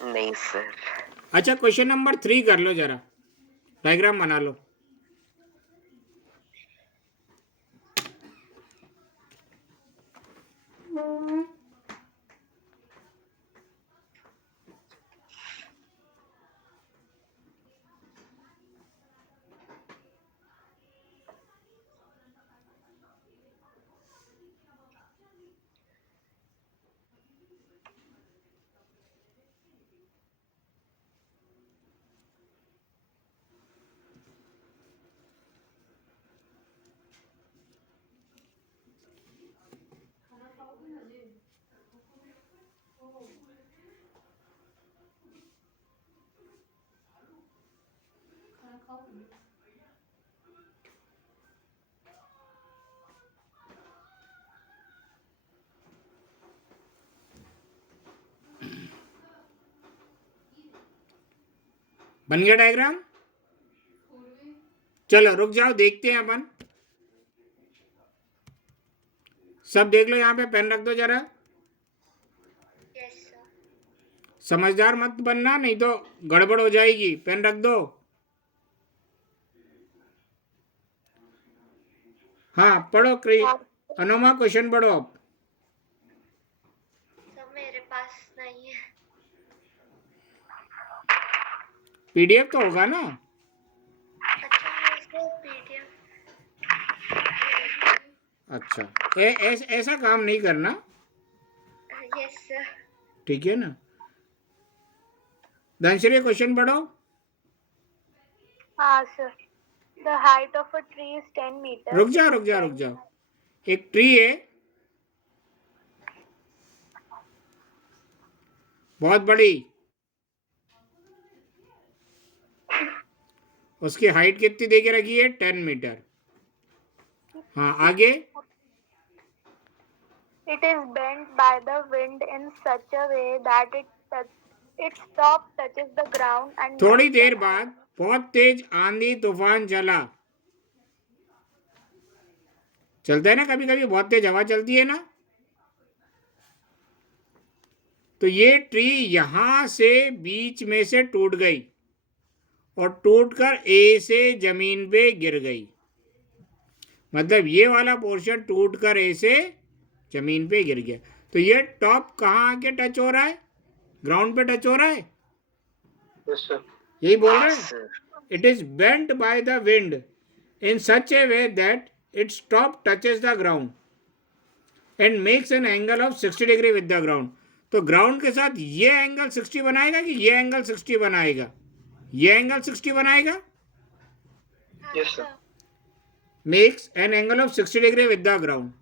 नहीं सर। अच्छा, क्वेश्चन नंबर 3 कर लो जरा, डायग्राम बना लो। बन गया डायग्राम? चलो रुक जाओ, देखते हैं अपन। सब देख लो, यहाँ पे पेन रख दो जरा। Yes sir. समझदार मत बनना, नहीं तो गड़बड़ हो जाएगी। पेन रख दो। हाँ पढ़ो अनुमा, क्वेश्चन पढ़ो। सर मेरे पास नहीं है। PDF तो होगा ना? अच्छा सर PDF। अच्छा, ऐसा काम नहीं करना, यस सर। ठीक है ना? धनश्री क्वेश्चन पढ़ो। हाँ sir, the height of a tree is 10 meters. रुक जाओ। एक ट्री है, बहुत बड़ी, उसकी हाइट कितनी दे के रखी है? 10 मीटर। हाँ, आगे। It is bent by the wind in such a way that its top touches the ground and थोड़ी makes देर an बाद बहुत तेज आंधी तूफान चला। चलता है ना, कभी कभी बहुत तेज हवा चलती है ना, तो ये ट्री यहां से बीच में से टूट गई और टूटकर ए से जमीन पे गिर गई। मतलब ये वाला पोर्शन टूटकर ए से जमीन पे गिर गया। तो ये टॉप कहाँ आके टच हो रहा है? ग्राउंड पे टच हो रहा है। Yes sir. यही बोल रहे हाँ हैं, sir. It is bent by the wind in such a way that its top touches the ground and makes an angle of 60 degree with the ground। तो ग्राउंड के साथ ये एंगल 60 बनाएगा कि ये एंगल 60 बनाएगा? ये एंगल 60 बनाएगा। Yes sir. Makes an angle of 60 degree with the ground।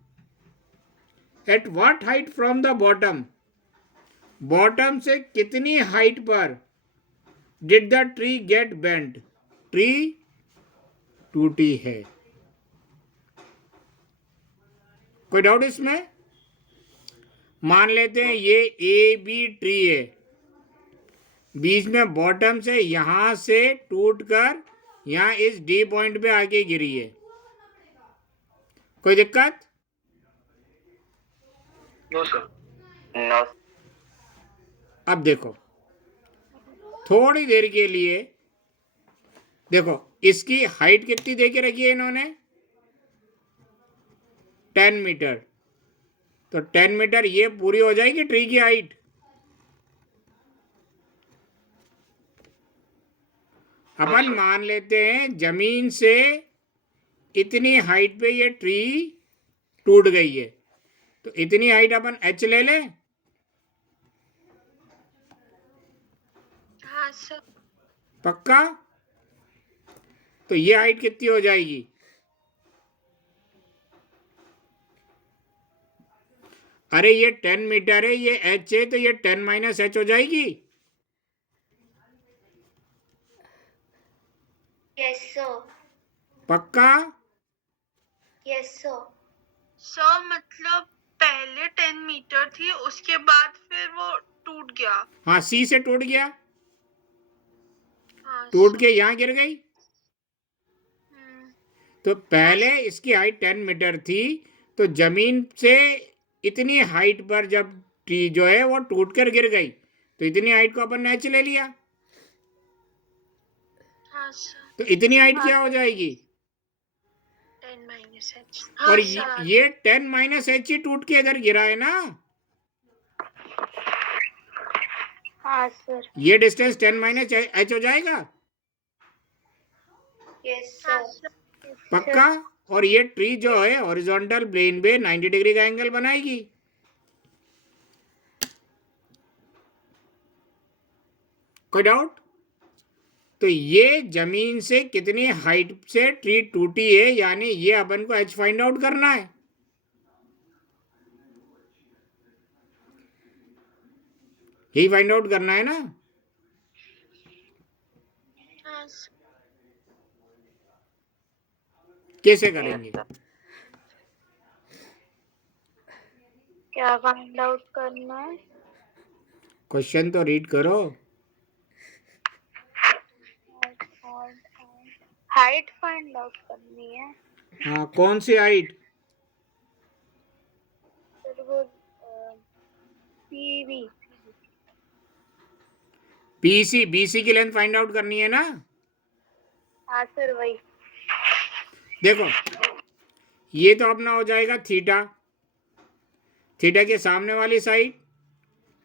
At what height from the bottom? Bottom से कितनी हाइट पर did the tree get bent? Tree टूटी है। कोई डाउट इसमें? मान लेते हैं ये ए बी ट्री है, बीच में बॉटम से यहां से टूटकर यहां इस डी पॉइंट पे आके गिरी है। कोई दिक्कत? No sir. नो। अब देखो, थोड़ी देर के लिए देखो, इसकी हाइट कितनी दे के रखी है इन्होंने? 10 मीटर। तो 10 मीटर ये पूरी हो जाएगी ट्री की हाइट। अपन मान लेते हैं जमीन से इतनी हाइट पे ये ट्री टूट गई है, तो इतनी हाइट अपन h ले लें। हाँ सर। पक्का? तो ये हाइट कितनी हो जाएगी? अरे ये 10 मीटर है, ये h है, तो ये 10 माइनस h हो जाएगी। Yes sir. पक्का? Yes sir. सर मतलब पहले 10 मीटर थी, उसके बाद फिर वो टूट गया। हाँ, सी से टूट गया, हाँ टूट के यहां गिर गई। हम्म, तो पहले इसकी हाइट 10 मीटर थी, तो जमीन से इतनी हाइट पर जब ट्री जो है वो टूट कर गिर गई, तो इतनी हाइट को अपन ने h ले लिया। हाँ सर। तो इतनी हाइट क्या हो जाएगी? 10 माइनस h। और ये 10 माइनस h ही टूट के इधर गिरा है ना। हाँ सर। ये डिस्टेंस 10 माइनस h हो जाएगा। यस हाँ सर। सर। पक्का? और ये ट्री जो है हॉरिजॉन्टल प्लेन पे 90 डिग्री का एंगल बनाएगी। कोई डाउट? तो ये जमीन से कितनी हाइट से ट्री टूटी है, यानी ये अपन को h फाइंड आउट करना है। यही फाइंड आउट करना है ना। हाँ सर। कैसे करेंगे? क्या फाइंड आउट करना है? क्वेश्चन तो रीड करो। हाइट फाइंड आउट करनी है। हाँ, कौन सी हाइट? फिर वो पीवी। बीसी, बीसी की लेंथ फाइंड आउट करनी है ना। हाँ सर वही। देखो, ये तो अपना हो जाएगा थीटा, थीटा के सामने वाली साइड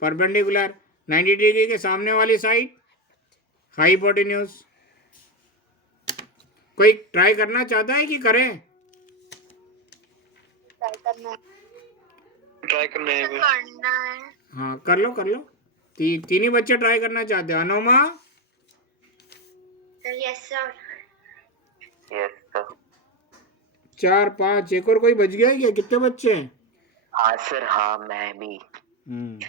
परपेंडिकुलर, 90 डिग्री के सामने वाली साइड हाइपोटेन्यूज। कोई ट्राई करना चाहता है कि करें? ट्राई करने हैं कोई? करना है। हाँ, कर लो कर लो। तीन ही बच्चे ट्राई करना चाहते हैं। Anoma, yes sir. Yes sir. 4 5 एक और कोई बच गया है क्या? कितने बच्चे हैं? हाँ सर, हाँ मैं भी। हम्म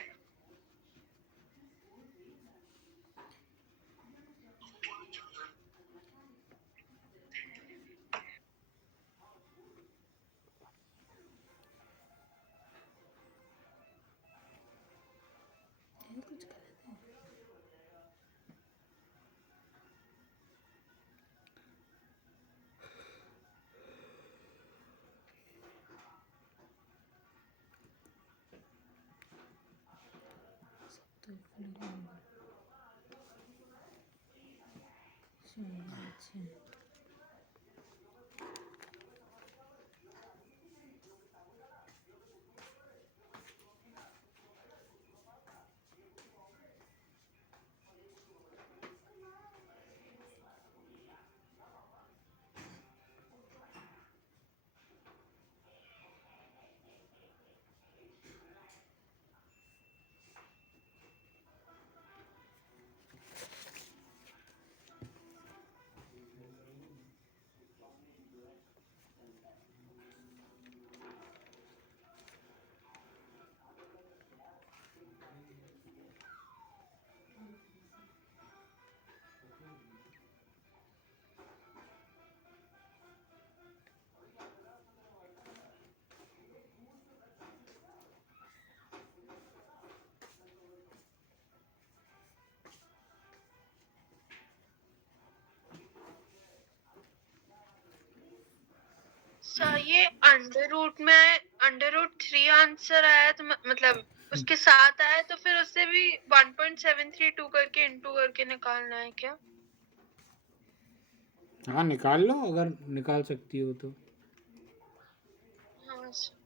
सर ये अंडर रूट 3 आंसर आया तो मतलब उसके साथ आया तो फिर उससे भी 1.732 करके इंटू करके निकालना है क्या? हाँ निकाल लो अगर निकाल सकती हो तो। हाँ सर।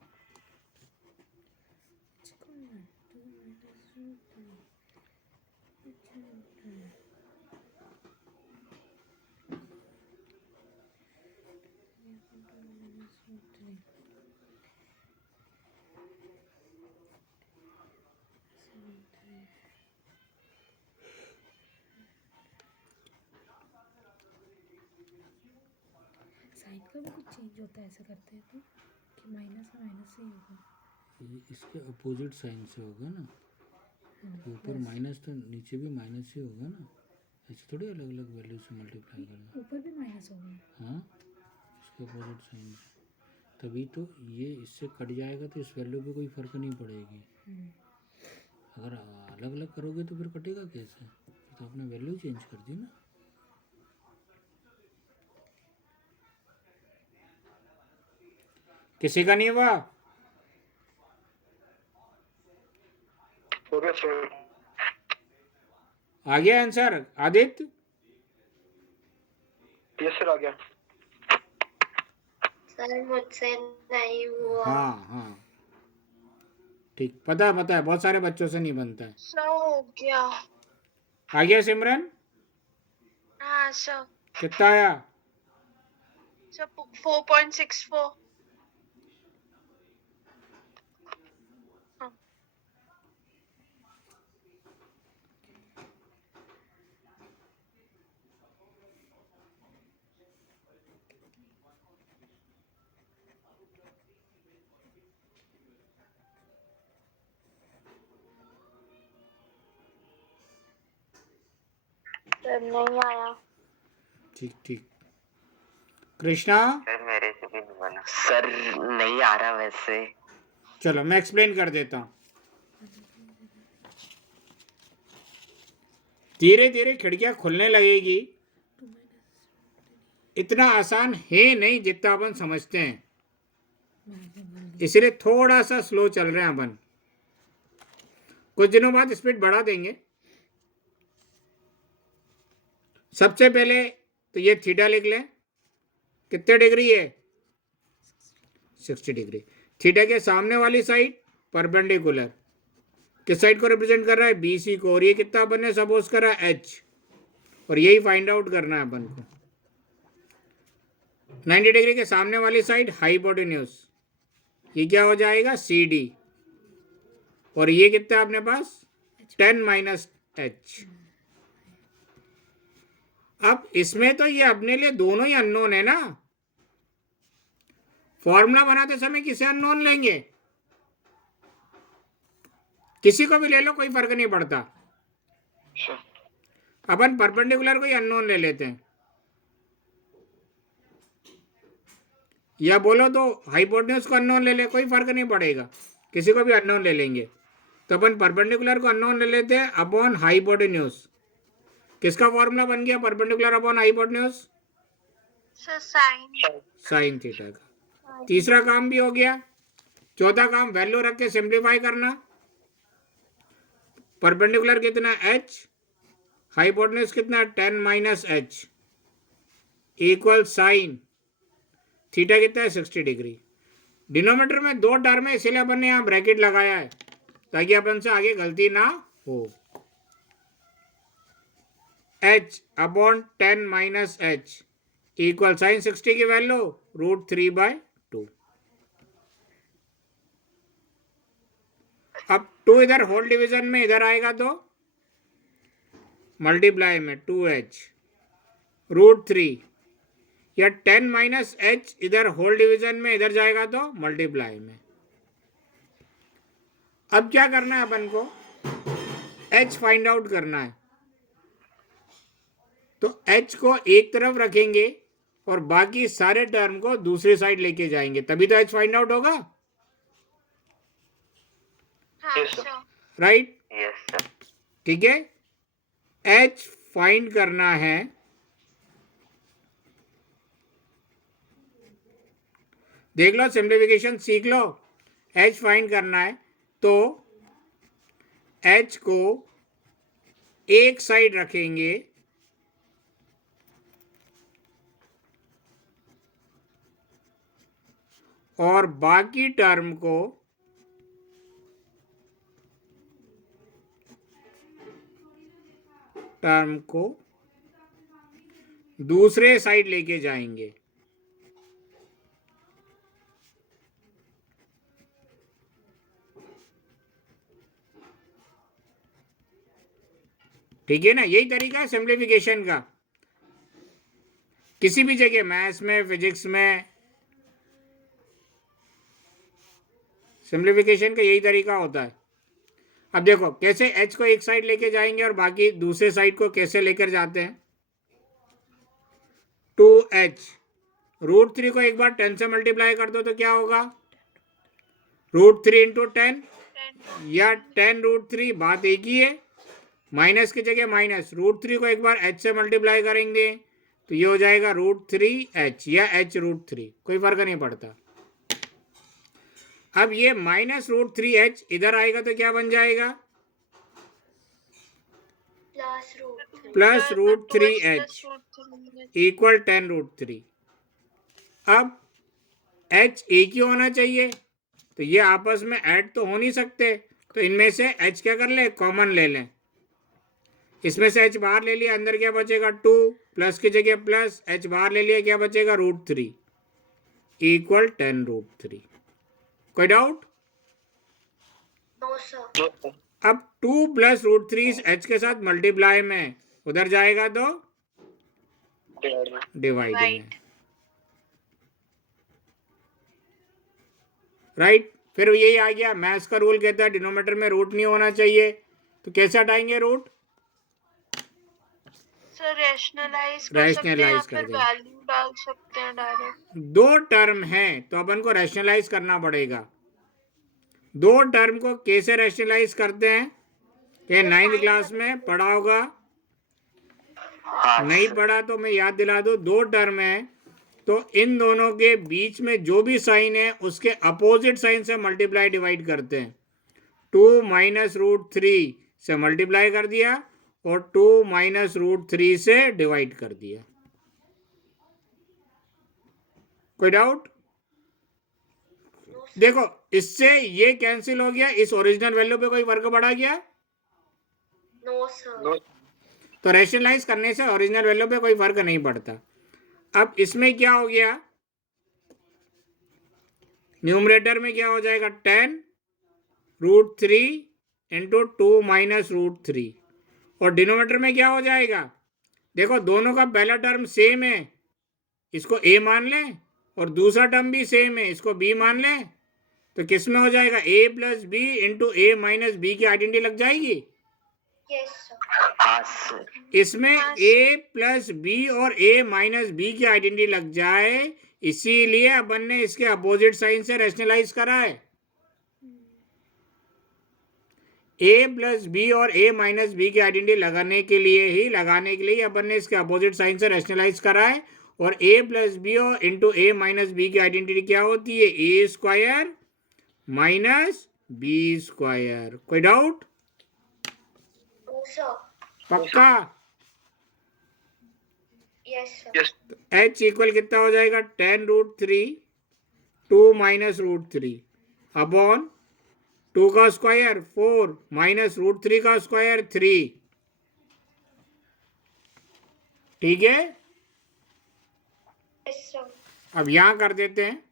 साइन का भी कुछ चेंज होता है ऐसे करते हैं तो कि माइनस में माइनस ही होगा। ये इसके अपोजिट साइन से होगा ना, तो ऊपर माइनस तो नीचे भी माइनस ही होगा ना, ऐसे थोड़ी अलग अलग वैल्यू से मल्टीप्लाई करना। ऊपर भी माइनस होगा। हाँ इसके अपोजिट साइन से, तभी तो ये इससे कट जाएगा तो इस वैल्यू पे कोई फ़र्क नहीं पड़ेगी। अगर अलग अलग करोगे तो फिर कटेगा कैसे? तो आपने वैल्यू चेंज कर दी ना। किसी का नहीं हुआ? हो गया सर। आ गया आंसर आदित्य? यस सर, आ गया। सर मुझसे नहीं हुआ। हाँ हाँ ठीक, पता है बहुत सारे बच्चों से नहीं बनता है। सर हो गया। आ गया सिमरन? हाँ सर। कितना आया? सर 4.64। हाँ। सर नहीं आया। ठीक ठीक। कृष्णा? सर मेरे से भी नहीं बना। सर नहीं आ रहा वैसे। चलो मैं एक्सप्लेन कर देता हूँ। धीरे धीरे खिड़कियां खुलने लगेगी। इतना आसान है नहीं जितना अपन समझते हैं, इसलिए थोड़ा सा स्लो चल रहे हैं अपन। कुछ दिनों बाद स्पीड बढ़ा देंगे। सबसे पहले तो ये थीटा लिख लें। कितने डिग्री है? 60 डिग्री। थीटा के सामने वाली साइड परपेंडिकुलर किस साइड को रिप्रेजेंट कर रहा है? BC को। और ये कितना अपन ने सपोज करा? H। और यही फाइंड आउट करना है अपन को। 90 डिग्री के सामने वाली साइड हाइपोटेन्यूज, ये क्या हो जाएगा? CD। और ये कितना है अपने पास? 10 - H। अब इसमें तो ये अपने लिए दोनों ही अननोन है ना, फॉर्मूला बनाते समय किसे अननोन लेंगे? किसी को भी ले लो, कोई फर्क नहीं पड़ता। अपन परपेंडिकुलर को ही अननोन ले लेते हैं, या बोलो तो हाइपोटेन्यूज को अननोन ले ले, कोई फर्क नहीं पड़ेगा, किसी को भी अननोन ले लेंगे। तो अपन परपेंडिकुलर को अननोन ले लेते हैं अपॉन हाइपोटेन्यूज। किसका फॉर्मूला बन गया perpendicular upon hypotenuse? Sir sine sine theta का। तीसरा काम भी हो गया। चौथा काम वैल्यू रख के सिंप्लीफाई करना। परपेंडिकुलर कितना h, हाइपोटेन्यूज कितना 10 minus h equal sine theta कितना है 60 डिग्री। डिनोमिनेटर में दो टर्म है, इसलिए अपन ने यहाँ ब्रैकेट लगाया है ताकि अपन से आगे गलती ना हो। h upon 10 minus h equal sine 60 की वैल्यू √3/2। अब 2 इधर होल डिवीजन में इधर आएगा तो मल्टीप्लाई में 2h √3, या 10 माइनस h इधर होल डिवीजन में इधर जाएगा तो मल्टीप्लाई में। अब क्या करना है अपन को? h फाइंड आउट करना है। तो h को एक तरफ रखेंगे और बाकी सारे टर्म को दूसरी साइड लेके जाएंगे, तभी तो h फाइंड आउट होगा, हाँ सर। राइट? Yes sir. ठीक है, h फाइंड करना है। देख लो, सिंप्लीफिकेशन सीख लो। h फाइंड करना है तो h को एक साइड रखेंगे और बाकी टर्म को दूसरे साइड लेके जाएंगे। ठीक है ना, यही तरीका है सिंप्लीफिकेशन का। किसी भी जगह, मैथ्स में, फिजिक्स में, सिंप्लीफिकेशन का यही तरीका होता है। अब देखो कैसे h को एक साइड लेके जाएंगे और बाकी दूसरे साइड को कैसे लेकर जाते हैं। 2h √3 को एक बार 10 से मल्टीप्लाई कर दो तो क्या होगा? √3 इंटू 10 या 10 √3, बात एक ही है, माइनस की जगह माइनस। √3 को एक बार h से मल्टीप्लाई करेंगे तो ये हो जाएगा √3h या h √3, कोई फर्क नहीं पड़ता। अब ये माइनस √3h इधर आएगा तो क्या बन जाएगा? Plus √3h equal 10 √3। अब h एक ही होना चाहिए, तो ये आपस में ऐड तो हो नहीं सकते, तो इनमें से h क्या कर ले, कॉमन ले लें। इसमें से h बाहर ले लिया, अंदर क्या बचेगा 2, प्लस की जगह प्लस, h बाहर ले लिया, क्या बचेगा √3 इक्वल 10 √3। कोई डाउट? No sir. अब 2 प्लस √3 h के साथ मल्टीप्लाई में, उधर जाएगा तो डिवाइड में, राइट? फिर यही आ गया, मैथ्स का रूल कहता है डिनोमिनेटर में रूट नहीं होना चाहिए, तो कैसे हटाएंगे रूट? सर रैशनलाइज Rationalize कर कर दें। वैल्यू डाल सकते हैं डायरेक्ट। दो टर्म है तो अपन को रैशनलाइज करना पड़ेगा। दो टर्म को कैसे रैशनलाइज करते हैं? ये 9th क्लास में पढ़ा होगा, हाँ नहीं पढ़ा तो मैं याद दिला दूं। दो टर्म है तो इन दोनों के बीच में जो भी साइन है उसके अपोजिट साइन से मल्टीप्लाई डिवाइड करते हैं। 2 माइनस √3 से मल्टीप्लाई कर दिया और 2 माइनस √3 से डिवाइड कर दिया। कोई डाउट? देखो इससे ये कैंसिल हो गया, इस ओरिजिनल वैल्यू पे कोई फर्क पड़ा गया? No sir. तो रैशनलाइज करने से ओरिजिनल वैल्यू पे कोई फर्क नहीं पड़ता। अब इसमें क्या हो गया, न्यूमरेटर में क्या हो जाएगा 10 √3 इंटू 2 माइनस √3, और डिनोमिनेटर में क्या हो जाएगा देखो दोनों का पहला टर्म सेम है, इसको ए मान लें, और दूसरा टर्म भी सेम है, इसको बी मान लें, तो किस में हो जाएगा? ए plus B into A minus B की आइडेंटिटी लग जाएगी। Yes sir. हाँ सर। इसमें ए प्लस बी और ए माइनस बी की आइडेंटिटी लग जाए, इसीलिए अपन ने इसके अपोजिट साइन से रैशनलाइज करा है। ए प्लस बी और ए माइनस बी की आइडेंटिटी लगाने के लिए अपन ने इसके अपोजिट साइन से रैशनलाइज करा है। और ए प्लस बी और इंटू ए माइनस बी की आइडेंटिटी क्या होती है? A square minus B square. कोई डाउट? No sir. पक्का? Yes sir. h इक्वल कितना हो जाएगा? 10√3 2 माइनस √3 अपॉन 2 का स्क्वायर 4 माइनस √3 का स्क्वायर 3। ठीक है, यस सर। अब यहां कर देते हैं,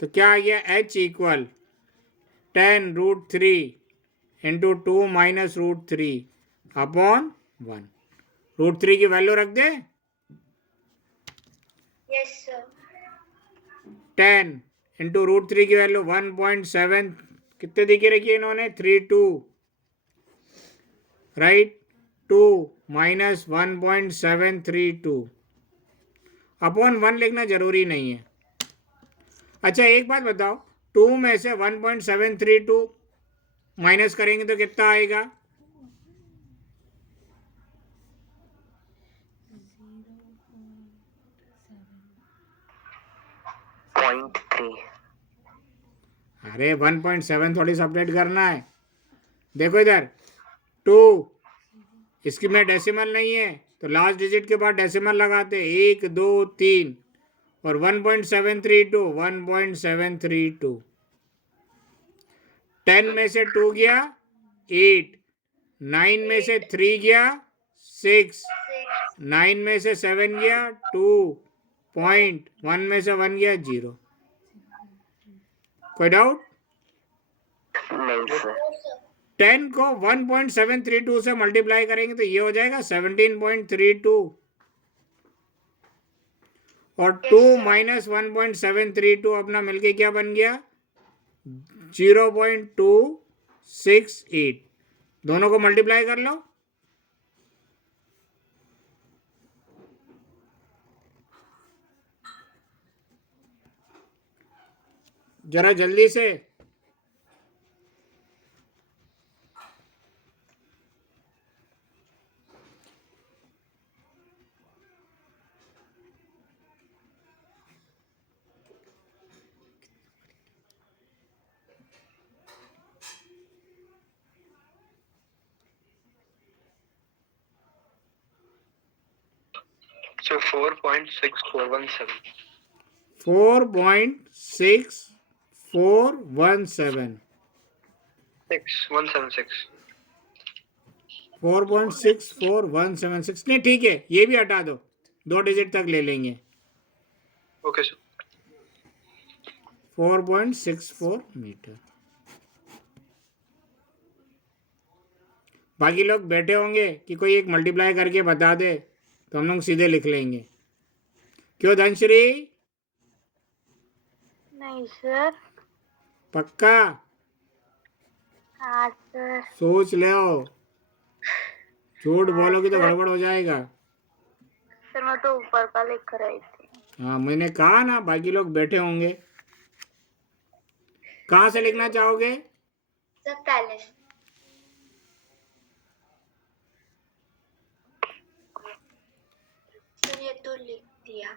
तो क्या आ गया? h equal 10√3 into 2 minus √3 upon 1। √3 की वैल्यू रख दे। Yes sir. 10 इंटू √3 की वैल्यू 1.7 कितने दी के रखी है इन्होंने? 32 राइट। 2 माइनस 1.732 अपॉन 1 लिखना जरूरी नहीं है। अच्छा एक बात बताओ, 2 में से 1.732 माइनस करेंगे तो कितना आएगा? 0.3। अरे 1.7 थोड़ी सेपरेट करना है। देखो इधर 2, इसकी में डेसिमल नहीं है तो लास्ट डिजिट के बाद डेसिमल लगाते 1 2 3 और 1.732 10 में से 2 गया 8, 9 में से 3 गया 6, 9 में से 7 गया 2, 1 में से 1 गया 0। कोई डाउट? नहीं सर। 10 को 1.732 से मल्टीप्लाई करेंगे तो ये हो जाएगा 17.32 और 2 माइनस 1.732 अपना मिलके क्या बन गया? 0.268। दोनों को मल्टीप्लाई कर लो। जरा जल्दी से। So 4.6417. 4.6417 176. 4.64176 नहीं, ठीक है, ये भी हटा दो, 2 डिजिट तक ले लेंगे। Okay, sir. 4.64 मीटर। बाकी लोग बैठे होंगे कि कोई एक मल्टीप्लाई करके बता दे तो हम लोग सीधे लिख लेंगे। क्यों धनश्री? नहीं सर। पक्का? हाँ सर। सोच ले, झूठ बोलोगे तो गड़बड़ हो जाएगा। सर मैं तो ऊपर का लिख रही थी। हाँ मैंने कहा ना, बाकी लोग बैठे होंगे। कहाँ से लिखना चाहोगे? सर पहले से। सर ये तो लिख दिया।